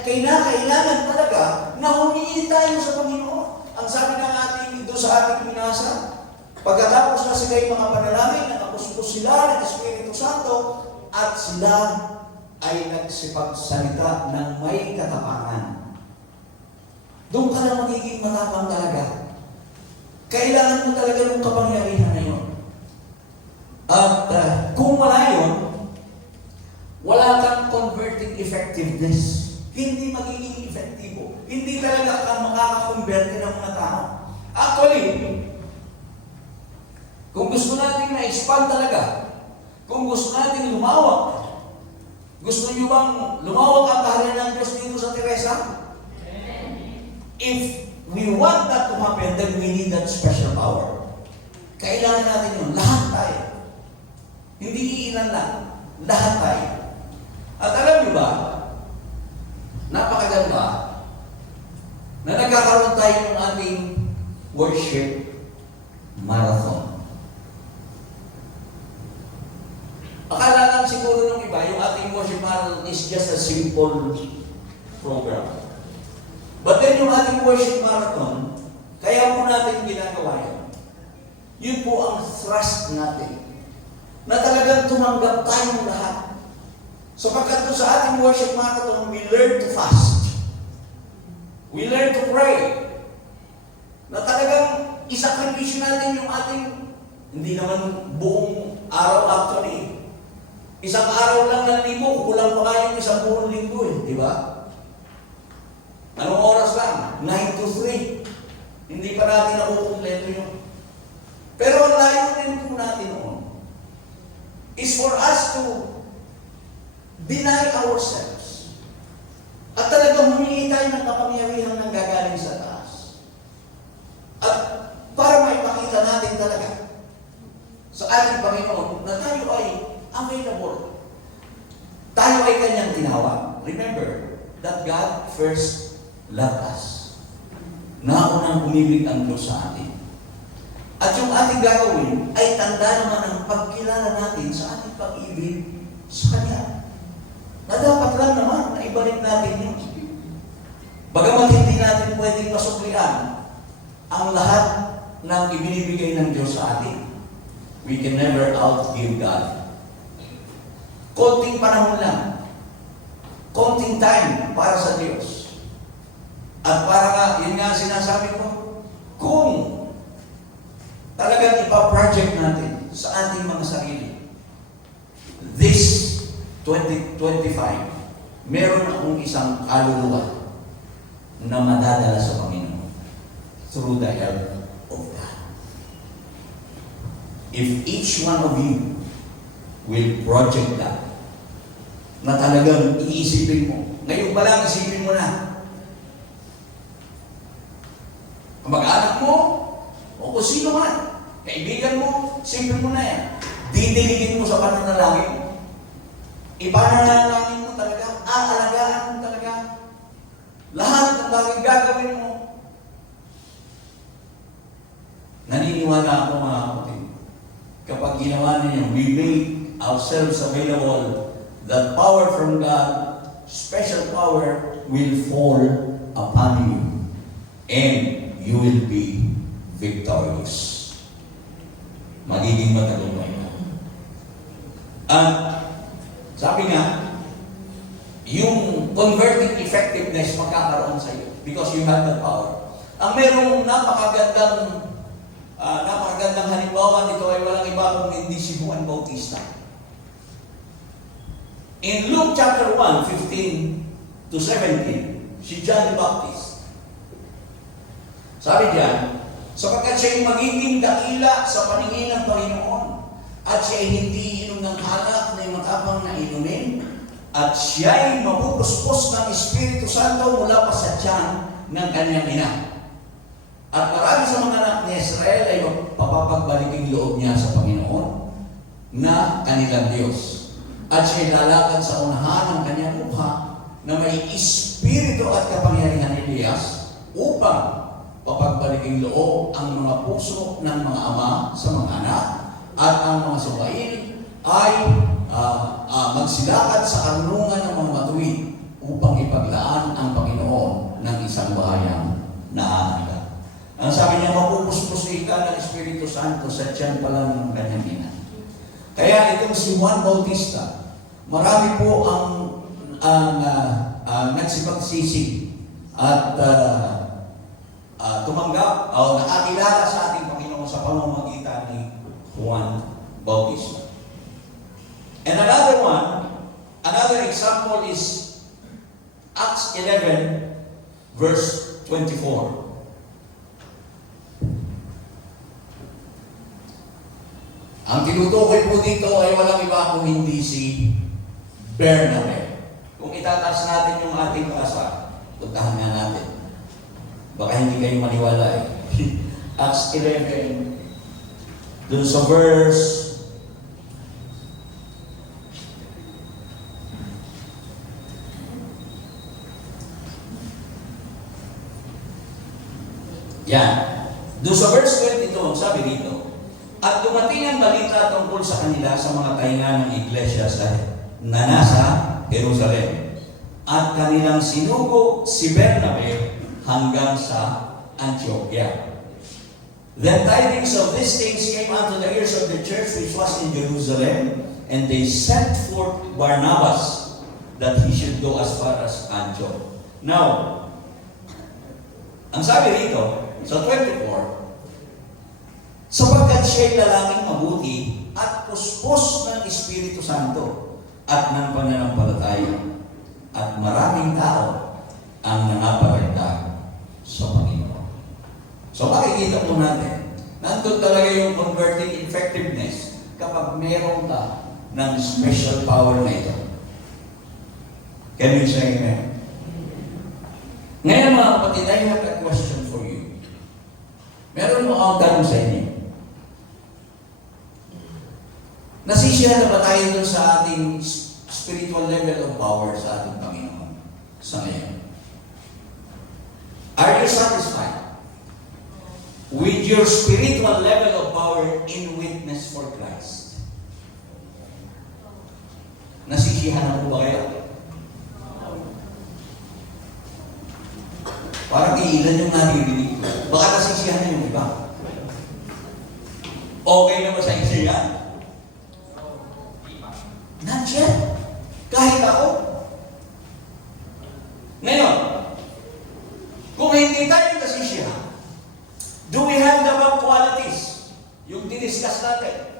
kailangan talaga na humingi tayo sa Panginoon. Ang sabi ng ating doon sa ating minasa, pagkatapos na sila yung mga panalangin, nakapuspos sila ng Espiritu Santo at sila ay nagsipagsalita ng may katapangan. Doon ka lang magiging matapang talaga. Kailangan mo talaga ng kapangyarihan na yun. At kung wala yun, wala kang converting effectiveness. Hindi magiging efektibo. Hindi talaga ka makakakonverte ng mga tao. Actually, kung gusto natin na-expand talaga, kung gusto natin lumawak, gusto niyo bang lumawak ang kaharian ng Diyos dito sa Teresa? If we want that to happen, then we need that special power. Kailangan natin yun. Lahat tayo. Hindi ilan lang. Lahat tayo. At alam niyo ba, napakaganda na nagkakaroon tayo ng ating worship marathon. Akala lang siguro nung iba, yung ating worship marathon is just a simple program. But then yung ating worship marathon, kaya po natin ginagawa yun. Yun po ang thrust natin. Na talagang tumanggap tayong lahat. Sapagkat so, sa ating worship marathon, we learn to fast. We learn to pray. Na talagang isakripisyo natin yung ating, hindi naman buong araw actually. Isang araw lang ng linggo, kulang pa nga yung isang buong linggo eh, di ba? Anong oras lang? 9 to 3. Hindi pa natin nakukumpleto yun. Pero ang layunin po natin noon is for us to deny ourselves. At talagang humingi tayo ng kapangyarihan ng gagaling sa taas. At para maipakita natin talaga sa ating Panginoon na tayo ay available. Tayo ay kanyang tinawag. Remember that God first loved us. Naunang umibig ang Diyos sa atin. At yung ating gagawin ay tanda naman ang pagkilala natin sa ating pag-ibig sa Kanya. Na dapat lang naman na ibalik natin yun. Bagamat hindi natin pwedeng masuklian ang lahat ng ibinibigay ng Diyos sa atin. We can never outgive God. Konting panahon lang. Konting time para sa Diyos. At para nga, yun nga sinasabi ko, kung talagang ipa-project natin sa ating mga sarili, this 2025, meron akong isang kaluluwa na madadala sa Panginoon through the help of God. If each one of you will project that, na talagang iisipin mo, ngayon pa lang isipin mo na, kamag-anak mo, o kung sino man, kaibigan mo, isipin mo na yan. Didiligin mo sa pananalangin mo. Ipananalangin mo talaga, aalagaan mo talaga. Lahat ng bagay gagawin mo. Naniniwala ako mga kapatid, kapag ginawa ninyo, we make ourselves available, that power from God, special power, will fall upon you. And you will be victorious. Magiging matagumpay na. At sabi nga, yung converting effectiveness magkakaroon sa iyo because you have the power. Ang merong napakagandang halimbawa nito ay walang iba kung hindi si Juan Bautista. In Luke chapter 1, 15 to 17, si John the Baptist. Sabi diyan, sapagkat siya ay magiging dakila sa paningin ng Panginoon at siya ay hindi inom ng alak na matapang na inumin at siya ay mapupuspos ng Espiritu Santo mula pa sa tiyan ng kanyang ina. At marami sa mga anak ni Israel ay papapagbaliking loob niya sa Panginoon na kanilang Diyos. At siya ay lalakad sa unahan ng kanyang mukha na may espiritu at kapangyarihan ni Elias upang papagbaliking loob ang mga puso ng mga ama sa mga anak at ang mga subail ay magsilakad sa karunungan ng mga matuwid upang ipaglaan ang Santo sa tiyan pa lang ng kanyang ina. Kaya itong si Juan Bautista, marami po ang nagsipagsisig at tumanggap o nakakilala sa ating Panginoon sa pamamagitan ni Juan Bautista. And another example is Acts 11 verse 24. Ang tinutukoy po dito ay walang iba kung hindi si Bernabe. Kung itataas natin yung ating basa, puntahan nga natin. Baka hindi kayo maniwala eh. Acts 11, dun sa verse doon sa verse 22, sabi dito, at dumating ang balita tungkol sa kanila sa mga tainga ng iglesia na nasa Jerusalem. At kanilang sinugo si Bernabe hanggang sa Antioquia. Then tidings of these things came unto the ears of the church which was in Jerusalem, and they sent forth Barnabas that he should go as far as Antioch. Now, ang sabi rito, sa 24, sapagkat siya'y lalaking mabuti at puspos ng Espiritu Santo at ng pananampalataya, at maraming tao ang nangapaligtad sa Panginoon. So makikita po natin, nandun talaga yung converting effectiveness kapag meron ka ng special power na ito. Can you say amen? Ngayon mga kapatid, I have a question for you. Meron mo akong tanong sa inyo. Nasisiyahan na ba tayo dun sa ating spiritual level of power sa ating Panginoon sa ngayon? Are you satisfied with your spiritual level of power in witness for Christ? Nasisiyahan na po ba kayo? Parang iilan yung naririnig. Baka nasisiyahan na yung iba. Okay na ba sa isa yan? Not yet. Kahit ako. Ngayon, kung hindi tayo nasisiyahan, do we have the above qualities? Yung diniscuss natin.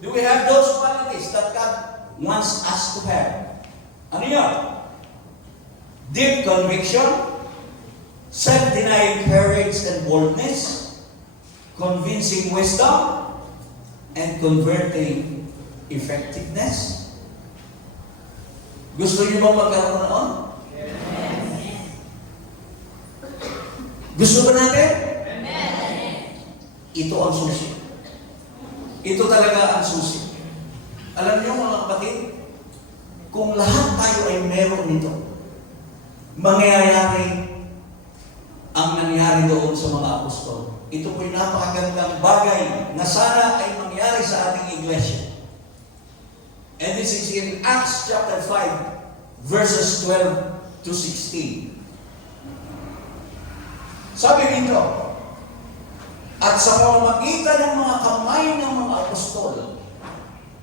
Do we have those qualities that God wants us to have? Ano yun? Deep conviction, self-denying courage and boldness, convincing wisdom, and converting effectiveness. Gusto niyo ba magkaroon noon? Yes. Gusto ba natin? Yes. Ito ang susi. Ito talaga ang susi. Alam niyo mga kapatid, kung lahat tayo ay meron nito, mangyayari ang nangyari doon sa mga apostol. Ito po'y napakagandang bagay na sana ay mangyari sa ating iglesia. And this is in Acts chapter 5, verses 12 to 16. Sabi dito, at sa pamamagitan ng mga kamay ng mga apostol,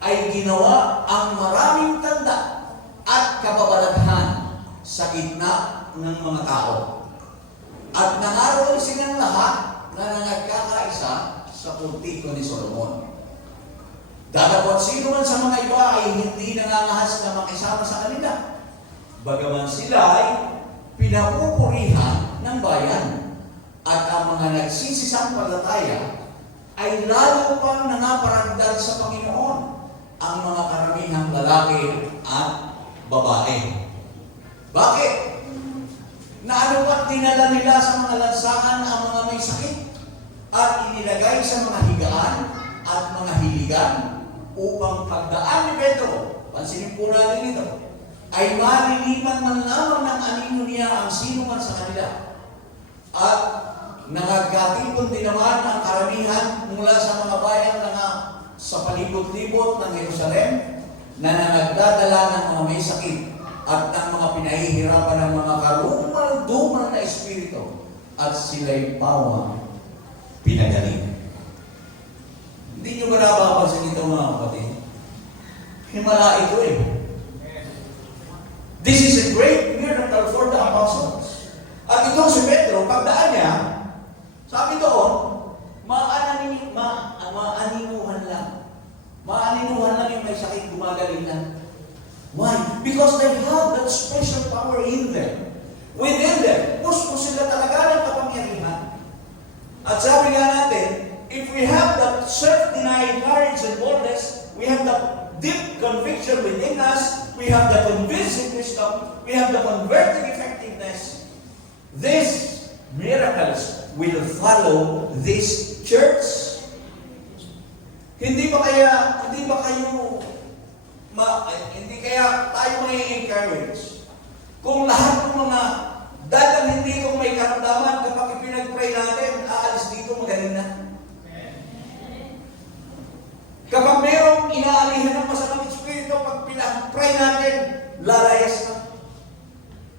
ay ginawa ang maraming tanda at kababalaghan sa gitna ng mga tao. At nangaroon silang lahat na nagkakaisa sa pulpito ni Solomon. Datapot sino man sa mga iba ay hindi nangangahas na makisama sa kanila. Bagaman sila ay pinapupurihan ng bayan. At ang mga nagsisisampalataya ay lalo pang nangaparagdag sa Panginoon, ang mga karamihang lalaki at babae. Bakit? Na ano ba't dinala nila sa mga lansangan ang mga may sakit at inilagay sa mga higaan at mga hiligan upang pagdaan ni Pedro, pansinin po natin ito, ay maliliman man lamang ng anino niya ang sino man sa kanila. At nagkatipon din naman ang karamihan mula sa mga bayan na sa palibot-libot ng Jerusalem na nagdadala ng mga may sakit at ng mga pinahihirapan ng mga karumal-dumal na espiritu, at sila'y pawang pinagaling. napapansin ito mga kapatid? Himala ito eh. This is a great miracle for the apostles. At itong si Pedro, pagdaan niya, sabi doon, maaninuhan lang. Maaninuhan lang yung may sakit, gumagaling lang. Why? Because they have that special power in them. Within them. Gusto sila talaga ng kapangyarihan. At sabi nga natin, if we have that self-denying courage and boldness, we have that deep conviction within us, we have the convincing wisdom, we have the converting effectiveness, these miracles will follow this church. Hindi kaya tayo may encourage kung lahat ng mga dadalhin dito may karamdaman kapag ipinag-pray natin, aalis dito magaling na. Kapag mayroong inaalihan ng masamang espiritu, pag pinag-pray natin, lalayas na.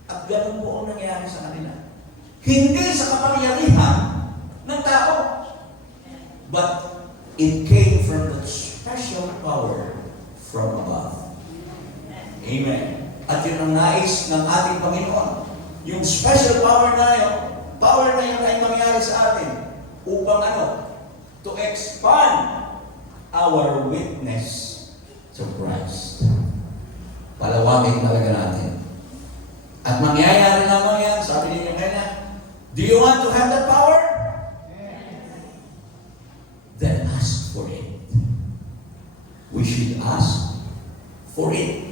At ganun po ang nangyayari sa kanila. Hindi sa kapangyarihan ng tao, but it came from the special power from above. Amen. At yun ang nais ng ating Panginoon. Yung special power na yun ay mangyari sa atin upang to expand our witness to Christ. Palawagin talaga natin. At mangyayari naman yan, sabi ninyo kanya, do you want to have that power? Then ask for it. We should ask for it.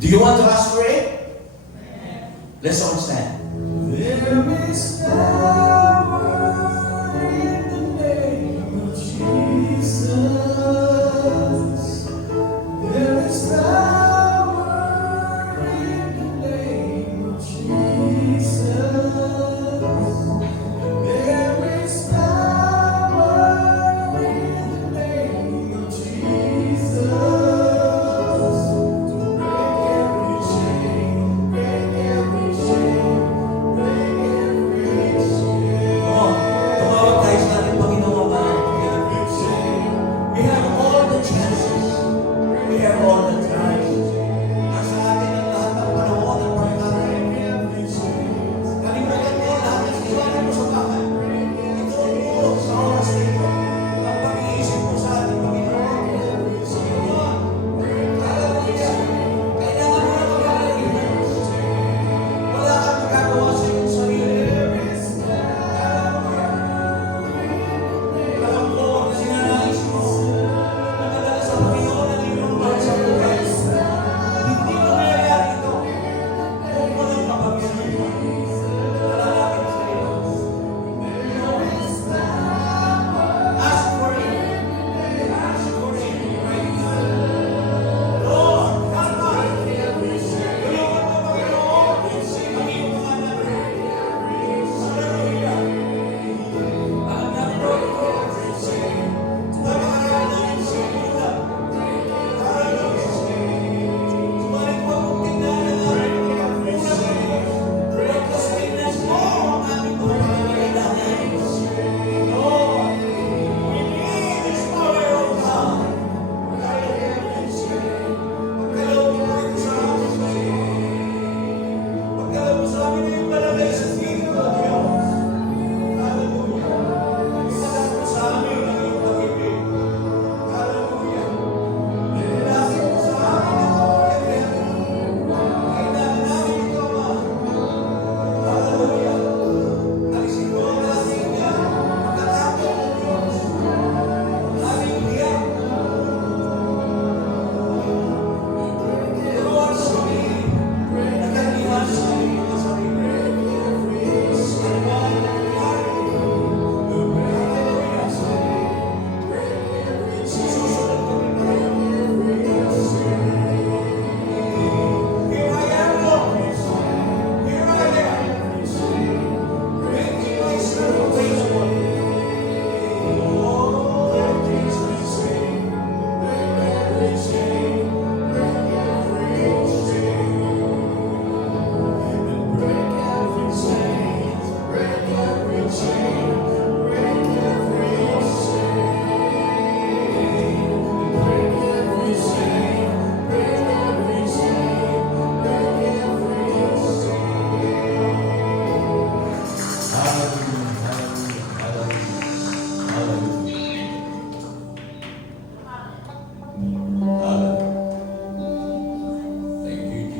Do you want to ask for it? Let's all stand. There is power in the name of Jesus. There is power in the name of Jesus. There is power in the name of Jesus. Break every chain, break every chain.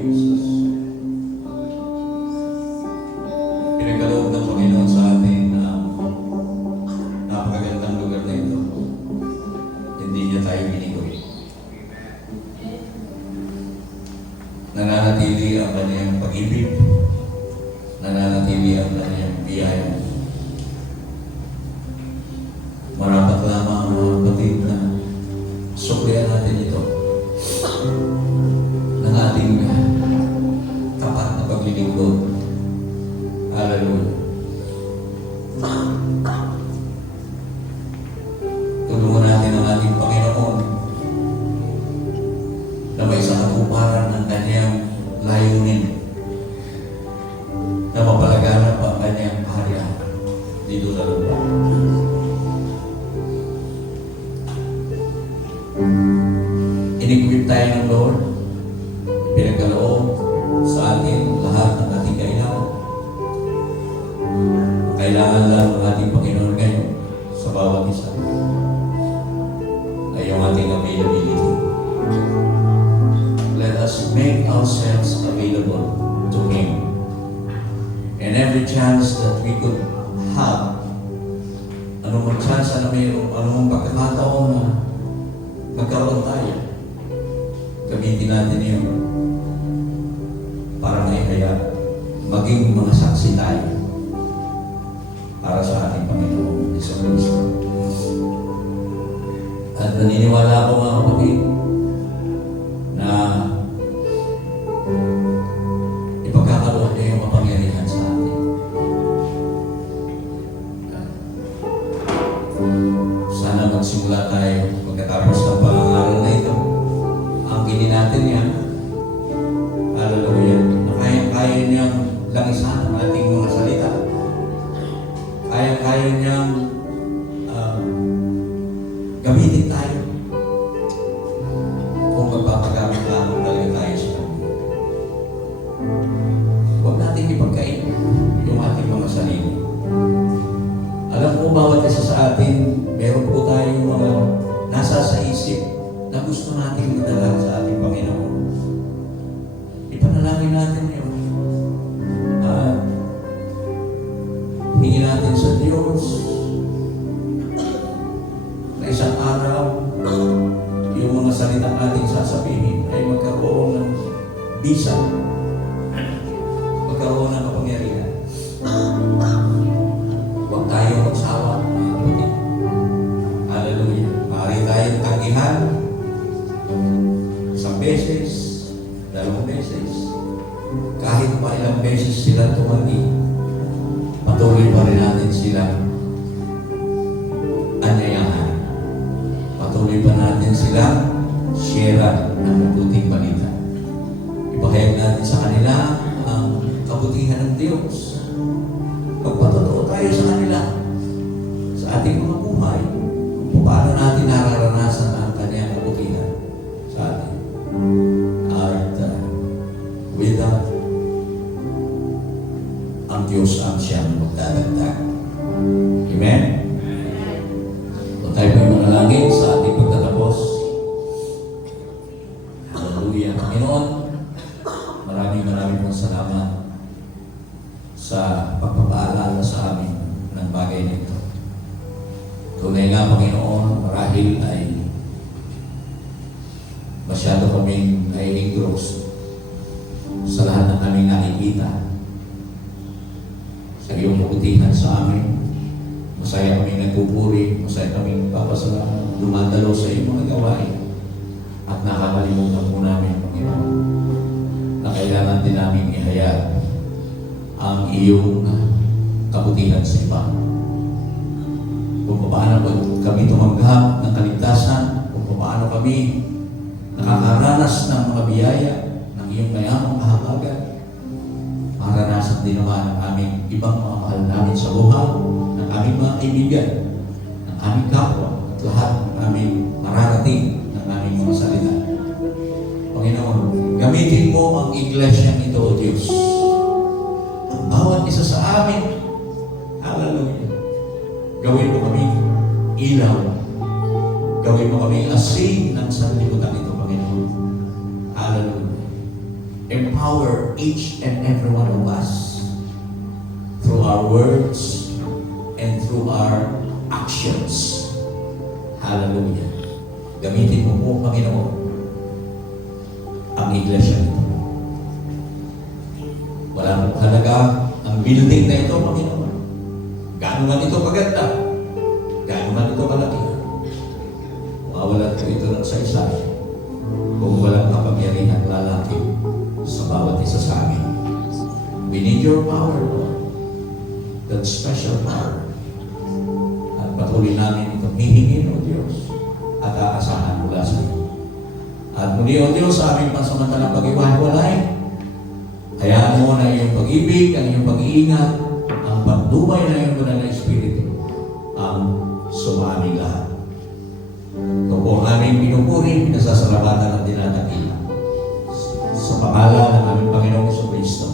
Jesus. Pinagkaloob ng Panginoon sa atin ang napakagandang lugar na ito. Hindi niya tayo binigoy. Nananatili ang kanyang pag-ibig. Nananatili ang kanyang biyaya. Marapat lamang mga kapatid na suklian natin ito ng ating tapat na paglilingkod. Hallelujah. Tulungan natin ang ating Panginoon na may sa katuparan ng kanyang layunin na mapalaganap ang kanyang kaharian dito sa lupa. Inikupit tayo ng Lord, pinagkaloob sa atin lahat ng ating kailangan. Kailangan lang ng ating Panginoon ngayon sa bawat isa ay yung ating availability. Let us make ourselves available to Him. And every chance that we could have, anumang chance na mayroon, anumang pagkakataon na magkaroon tayo, gamitin natin yun para maihaya, maging mga saksi tayo para sa ating Panginoon Hesus Kristo. At naniniwala ako mga kapatid na ipagkakaroon niya yung kapangyarihan sa atin. Sana magsimula tayo pagkatapos ng pangangaral na ito. Angkinin natin yan. Hallelujah. Na kaya niyang langisan ang ating mga salita. Kaya niyang gamitin tayo kung magpapagamit lamang talaga tayo sa Kanya. Huwag natin ipagkain yung ating mga sarili. Alam ko, bawat isa sa atin, meron po tayong mga nasa sa isip na gusto natin madala sa ating Panginoon. Ipanalangin natin yun. At hingin natin sa Diyos na isang araw, yung mga salita natin sasabihin ay magkaroon ng bisa, magkaroon ng kapangyarihan. Huwag tayo magsawa, mga kapatid. Hallelujah. Maaari tayong tagihan isang beses, dalawang beses, kahit pa ilang beses sila tumagi, patuloy pa rin natin sila anyayahan. Patuloy pa natin sila share ng mabuting balita. Ipahayag natin sa kanila ang kabutihan ng Diyos. Magpatotoo tayo sa kanila sa ating mga buhay kung paano natin nararanasan ang kanyang kabutihan sa atin. At with that, ang Diyos ang siyang magdadagdag. Amen? So tayo po yung manalangin sa ating pagtatapos. Hallelujah. Panginoon, maraming pong salamat sa pagpapaalala sa amin ng bagay nito. Tunay nga, Panginoon, marahil ay masyado kaming nai-engross sa lahat ng aming nakikita sa iyong kabutihan sa amin. Masaya kaming nagpupuri, masaya kaming papasalamat, dumadalo sa iyong mga gawain. At nakakalimutan po namin, Panginoon, na kailangan din namin ihayag ang iyong kabutihan sa iba. Kung paano kami tumanggap ng kaligtasan, kung paano kami nakakaranas ng mga biyaya ng iyong mayamang kahabagan, maranasan din naman ang aming ibang mga mahal namin sa buhay, ng aming mga kaibigan, ng aming kapwa, at lahat ng aming mararating ng aming mga salita. Panginoon, gamitin mo ang iglesia ito, O Diyos. Ang bawat isa sa amin, hallelujah, gawin mo kami ilaw, gawin mo kami asin ng sanlibutan ito, Panginoon. Hallelujah. empower each and every one of us through our words and through our actions. Hallelujah. Gamitin mo po, Panginoon, ang iglesia nito. Wala pong halaga ang building na ito, Panginoon. Gaano man ito kaganda, gaano man ito kalaki. Mawalan po ito ng saysay kung walang kapangyarihan lalaki sa bawat isa sa amin. We need your power, Lord. That special power. At patuloy namin itong hihingin, O Diyos, at aasahan mula sa iyo. At muli, O Diyos, sa aming pansamantalang pag-iwalay, hayaan mo na iyong pag-ibig, ang iyong pag-iingat, ang pagdumay na iyong banal na Espiritu, ang sumaming lahat. Ito po ang aming pinupuri, pinasasalamatan at dinadakila. Sa pangalan ng aming Panginoong Kristo.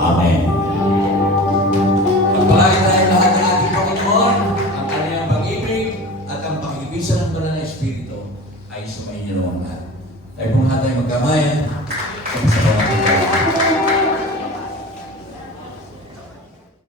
Amen. Pagpalain tayo lahat ng ating Panginoon, ang kanyang pag-ibig at ang pakikibisan ng banal na Espiritu ay sumainyo naman lahat. Tayo pong lahat ay magkamayan.